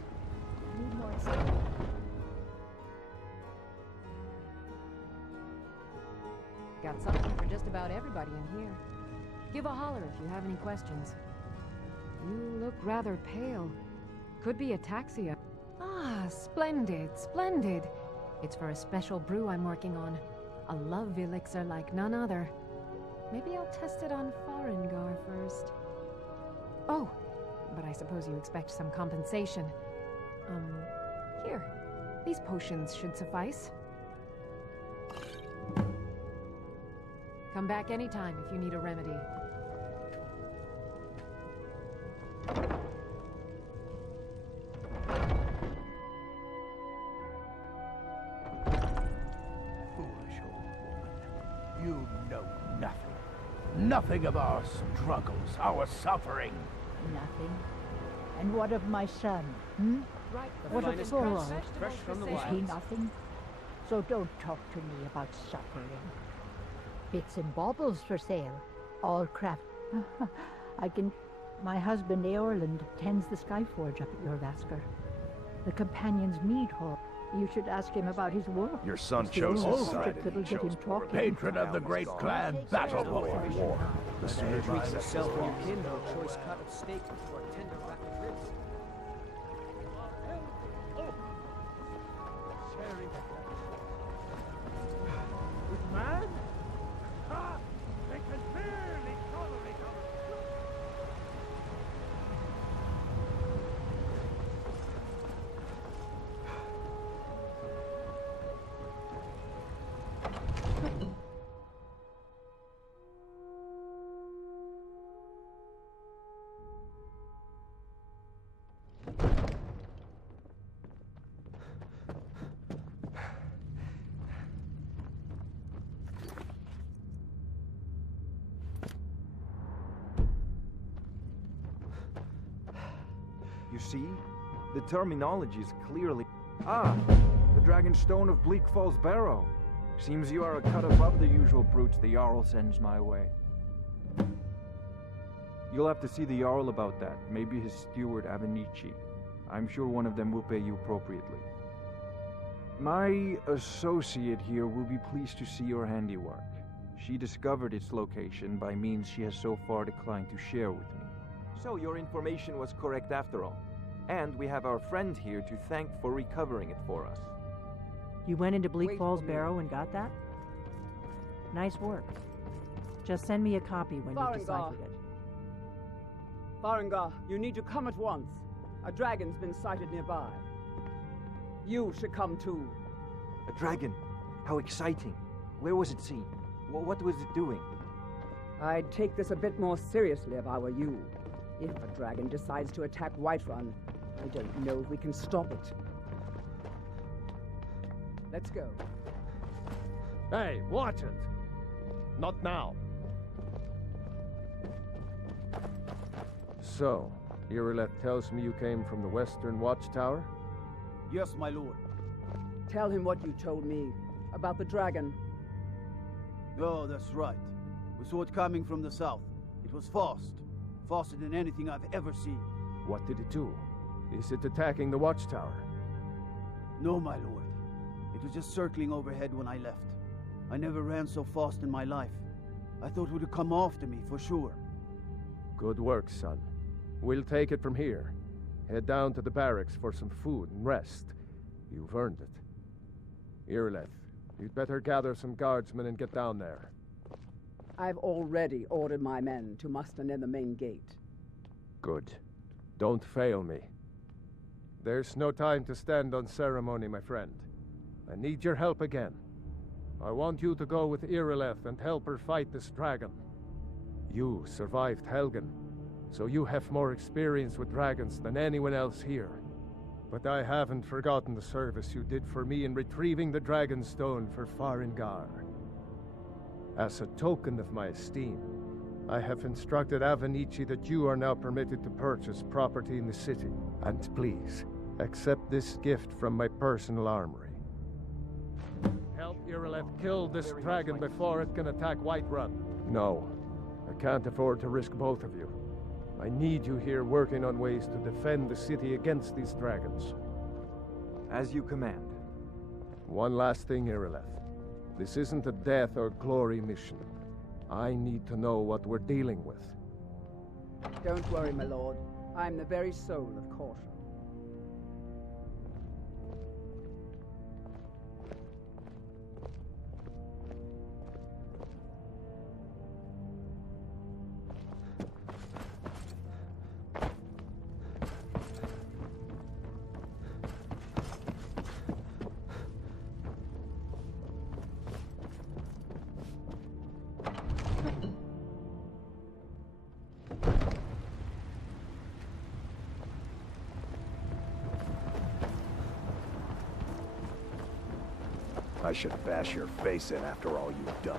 Need more experience. Got something for just about everybody in here. Give a holler if you have any questions. You look rather pale. Could be ataxia. Ah, splendid, splendid. It's for a special brew I'm working on. A love elixir like none other. Maybe I'll test it on Farengar first. Oh, but I suppose you expect some compensation. Here. These potions should suffice. Come back anytime if you need a remedy. Foolish old woman. You know nothing. Nothing of our struggles, our suffering. Nothing. And what of my son, hmm? Right, What of Thorald? Fresh from the Is he wilds. nothing? So don't talk to me about suffering. Bits and baubles for sale. All craft. My husband Eorland tends the Skyforge up at Jorvaskr. The Companion's Mead Hall. You should ask him about his work. Your son It's the chose only his subject side and that'll he get him chose talking. Patron of the great clan, battle war. The sooner Treats you yourself and your kin to a choice cut of steak before tender rattled ribs. With man? Ha! They can barely tolerate our... You see? The terminology is clearly... Ah! The Dragonstone of Bleakfalls Barrow. Seems you are a cut above the usual brutes the Jarl sends my way. You'll have to see the Jarl about that. Maybe his steward, Avenici. I'm sure one of them will pay you appropriately. My associate here will be pleased to see your handiwork. She discovered its location by means she has so far declined to share with me. So your information was correct after all. And we have our friend here to thank for recovering it for us. You went into Bleakfalls Barrow and got that? Nice work. Just send me a copy when you've deciphered it. Farengar, you need to come at once. A dragon's been sighted nearby. You should come too. A dragon? How exciting. Where was it seen? What was it doing? I'd take this a bit more seriously if I were you. If a dragon decides to attack Whiterun, I don't know if we can stop it. Let's go. Hey, watch it! Not now. So, Irileth tells me you came from the Western Watchtower? Yes, my lord. Tell him what you told me about the dragon. Oh, that's right. We saw it coming from the south. It was fast. Faster than anything I've ever seen. What did it do? Is it attacking the Watchtower? No, my lord. It was just circling overhead when I left. I never ran so fast in my life. I thought it would come after me, for sure. Good work, son. We'll take it from here. Head down to the barracks for some food and rest. You've earned it. Irileth, you'd better gather some guardsmen and get down there. I've already ordered my men to muster near the main gate. Good. Don't fail me. There's no time to stand on ceremony, my friend. I need your help again. I want you to go with Irileth and help her fight this dragon. You survived Helgen, so you have more experience with dragons than anyone else here. But I haven't forgotten the service you did for me in retrieving the Dragonstone for Farengar. As a token of my esteem, I have instructed Avenici that you are now permitted to purchase property in the city. And please, accept this gift from my personal armory. Help Irileth kill this dragon before it can attack Whiterun. No, I can't afford to risk both of you. I need you here working on ways to defend the city against these dragons. As you command. One last thing, Irileth. This isn't a death or glory mission. I need to know what we're dealing with. Don't worry, my lord. I'm the very soul of caution. I should bash your face in after all you've done.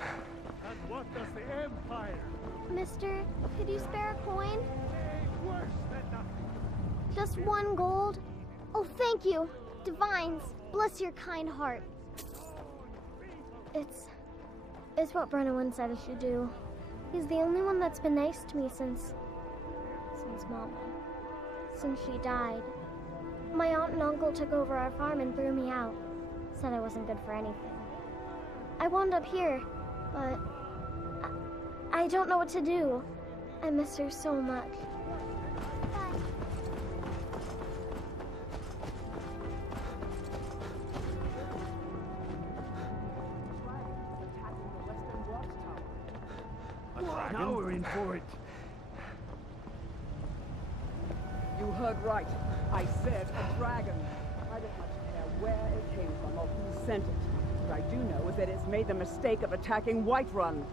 And what does the Empire? Mister, could you spare a coin? Worse than nothing. Just 1 gold? Oh, thank you. Divines, bless your kind heart. It's what Brennan said I should do. He's the only one that's been nice to me since Mama. Since she died. My aunt and uncle took over our farm and threw me out. Said I wasn't good for anything. I wound up here, but I don't know what to do. I miss her so much. Bye. Now we're in for it. You heard right. I said a dragon. I don't much care where it came from or who sent it. What I do know is that it's made the mistake of attacking Whiterun.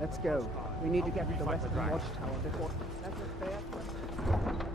Let's go. We need to get to the western Watchtower before... That's a fair question.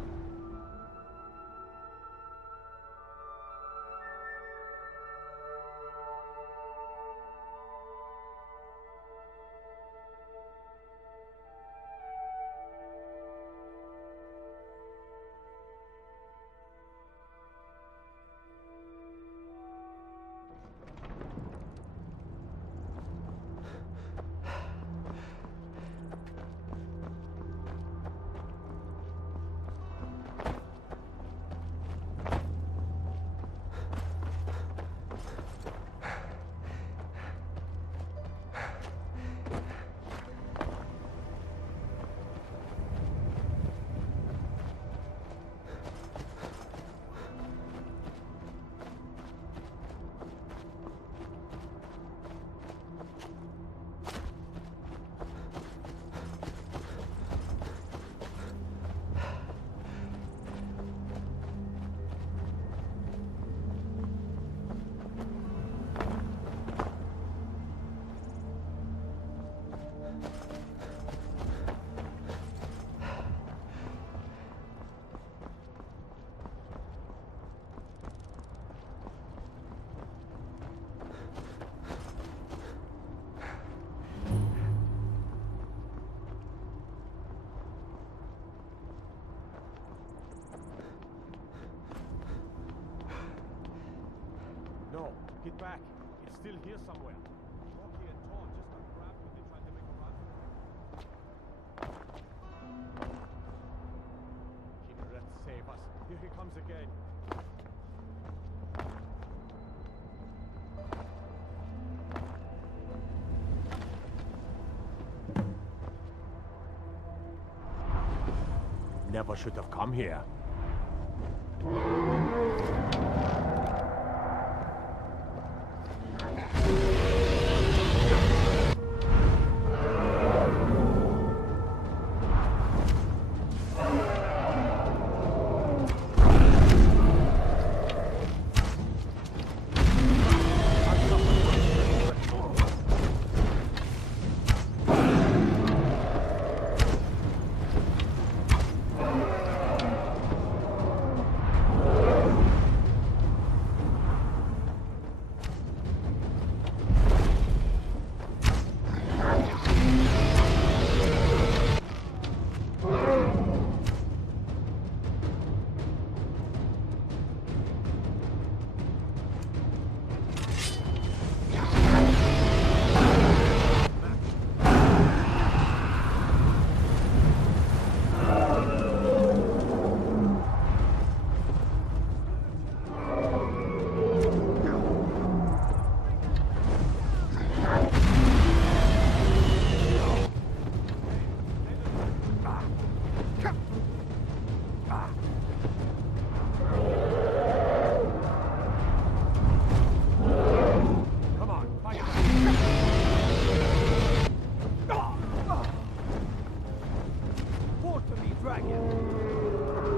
No, get back. It's still here somewhere. Rocky and torn just got grabbed when they tried to make a run. Irileth, save us. Here he comes again. Never should have come here. dragon!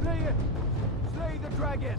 Slay it! Slay the dragon!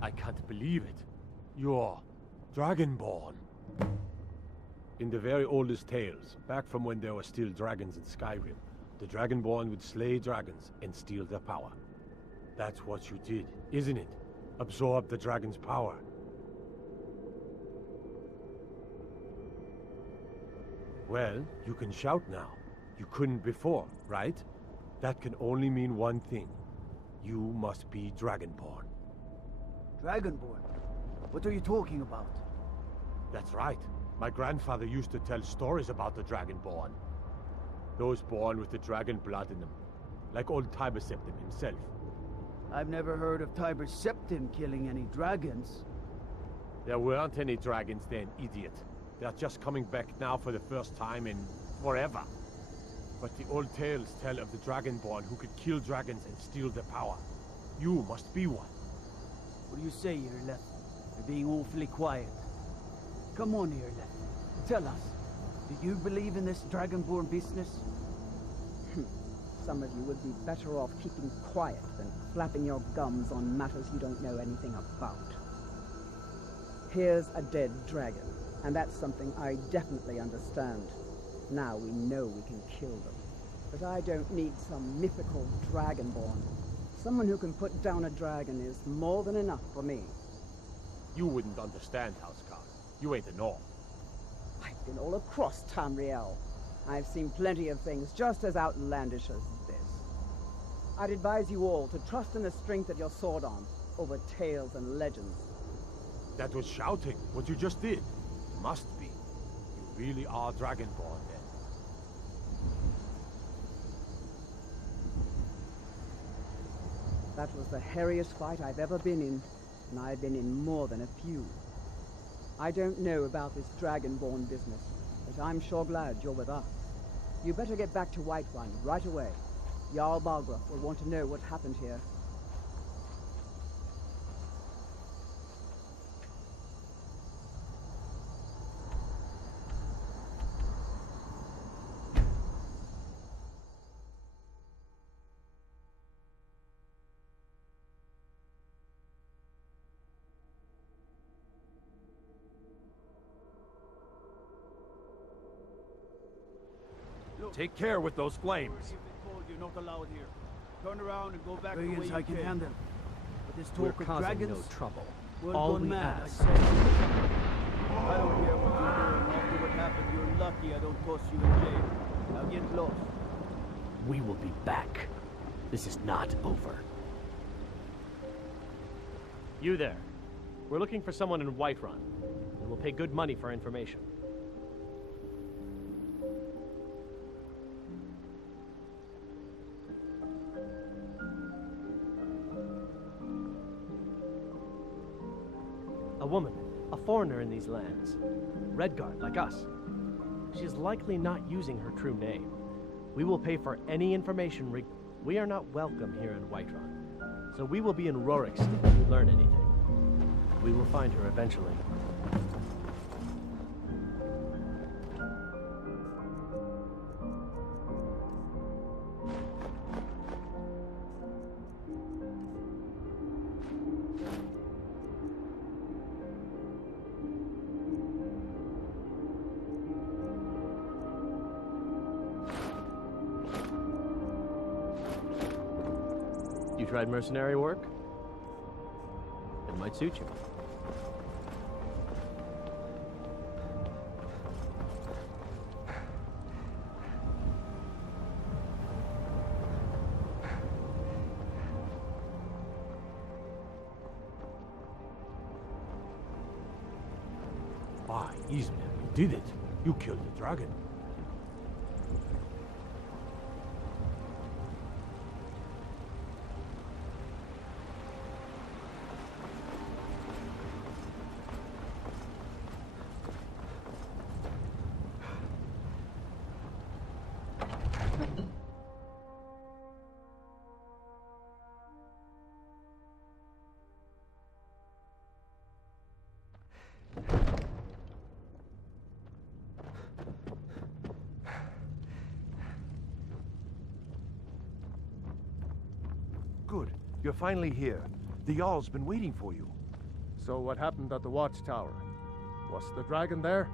I can't believe it. You're Dragonborn. In the very oldest tales, back from when there were still dragons in Skyrim, the Dragonborn would slay dragons and steal their power. That's what you did, isn't it? Absorb the dragon's power. Well, you can shout now. You couldn't before, right? That can only mean one thing. You must be Dragonborn. Dragonborn? What are you talking about? That's right. My grandfather used to tell stories about the Dragonborn. Those born with the dragon blood in them. Like old Tiber Septim himself. I've never heard of Tiber Septim killing any dragons. There weren't any dragons then, idiot. They're just coming back now for the first time in forever. But the old tales tell of the Dragonborn who could kill dragons and steal their power. You must be one. What do you say, Irileth? You're being awfully quiet. Come on, Irileth. Tell us, do you believe in this Dragonborn business? Some of you would be better off keeping quiet than flapping your gums on matters you don't know anything about. Here's a dead dragon, and that's something I definitely understand. Now we know we can kill them. But I don't need some mythical Dragonborn. Someone who can put down a dragon is more than enough for me. You wouldn't understand, Housecarl. You ain't a North. I've been all across Tamriel. I've seen plenty of things just as outlandish as this. I'd advise you all to trust in the strength of your sword arm over tales and legends. That was shouting, what you just did. Must be. You really are Dragonborn, then. That was the hairiest fight I've ever been in, and I've been in more than a few. I don't know about this Dragonborn business, but I'm sure glad you're with us. You better get back to Whiterun right away. Jarl Balgruuf will want to know what happened here. Take care with those flames. You're not allowed here. Turn around and go back the way Dragons you I can came. handle. But this We're talk of causing dragons, no trouble. we're All gone we mad, ask- I say. I don't care what you're doing. After what happened, you're lucky I don't toss you in jail. Now get lost. We will be back. This is not over. You there. We're looking for someone in Whiterun, and we'll pay good money for information. A woman, a foreigner in these lands. Redguard, like us. She's likely not using her true name. We will pay for any information we are not welcome here in Whiterun. So we will be in Rorikstead if we learn anything. We will find her eventually. You tried mercenary work? It might suit you. Ah, Ismail, you did it. You killed the dragon. Good. You're finally here. The Jarl's been waiting for you. So what happened at the Watchtower? Was the dragon there?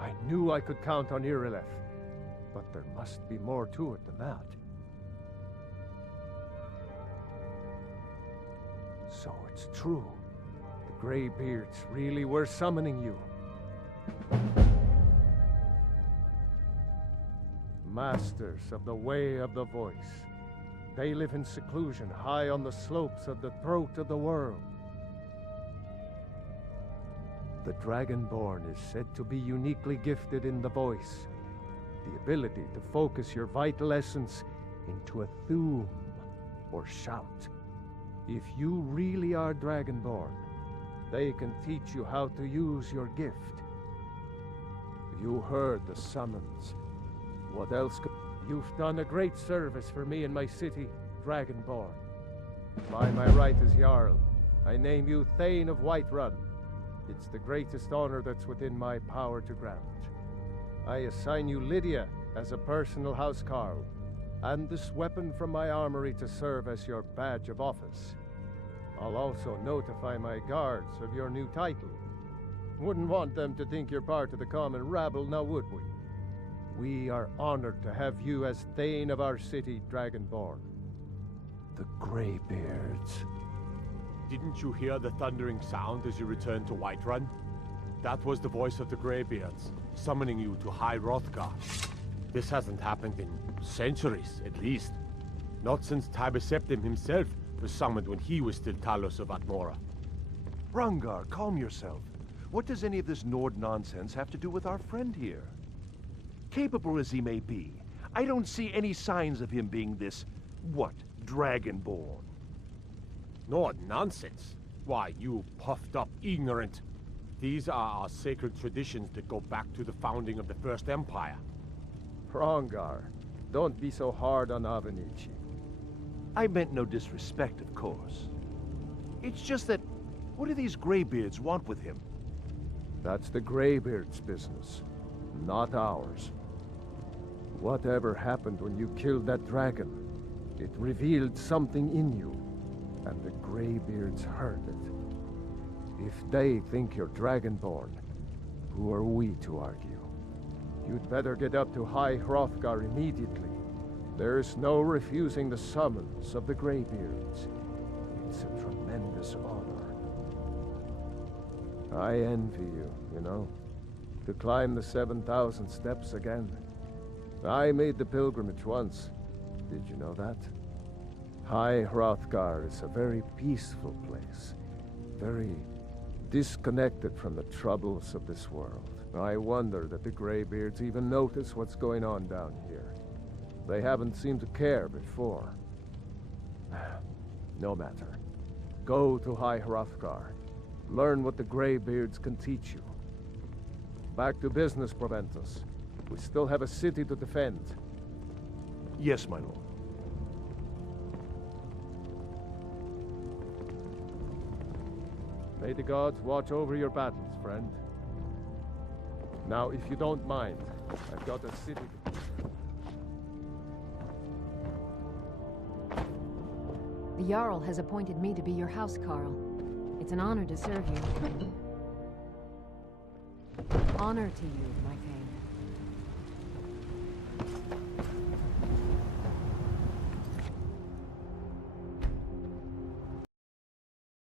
I knew I could count on Irileth, but there must be more to it than that. So it's true. The Greybeards really were summoning you. Masters of the Way of the Voice. They live in seclusion high on the slopes of the throat of the world. The Dragonborn is said to be uniquely gifted in the voice, the ability to focus your vital essence into a thume, or shout. If you really are Dragonborn, they can teach you how to use your gift. You heard the summons. What else could... You've done a great service for me and my city, Dragonborn. By my right as Jarl, I name you Thane of Whiterun. It's the greatest honor that's within my power to grant. I assign you Lydia as a personal housecarl, and this weapon from my armory to serve as your badge of office. I'll also notify my guards of your new title. Wouldn't want them to think you're part of the common rabble, now would we? We are honored to have you as Thane of our city, Dragonborn. The Greybeards. Didn't you hear the thundering sound as you returned to Whiterun? That was the voice of the Greybeards, summoning you to High Hrothgar. This hasn't happened in centuries, at least. Not since Tiber Septim himself was summoned when he was still Talos of Atmora. Hrongar, calm yourself. What does any of this Nord nonsense have to do with our friend here? Capable as he may be, I don't see any signs of him being this, Dragonborn. Nord nonsense? Why, you puffed up ignorant. These are our sacred traditions that go back to the founding of the First Empire. Hrongar, don't be so hard on Avenici. I meant no disrespect, of course. It's just that, what do these Greybeards want with him? That's the Greybeards' business, not ours. Whatever happened when you killed that dragon, it revealed something in you, and the Greybeards heard it. If they think you're Dragonborn, who are we to argue? You'd better get up to High Hrothgar immediately. There's no refusing the summons of the Greybeards. It's a tremendous honor. I envy you, you know, to climb the 7,000 steps again. I made the pilgrimage once. Did you know that? High Hrothgar is a very peaceful place. Very disconnected from the troubles of this world. I wonder that the Greybeards even notice what's going on down here. They haven't seemed to care before. No matter. Go to High Hrothgar. Learn what the Greybeards can teach you. Back to business, Proventus. We still have a city to defend. Yes, my lord. May the gods watch over your battles, friend. Now, if you don't mind, I've got a city to... The Jarl has appointed me to be your housecarl. It's an honor to serve you. Honor to you,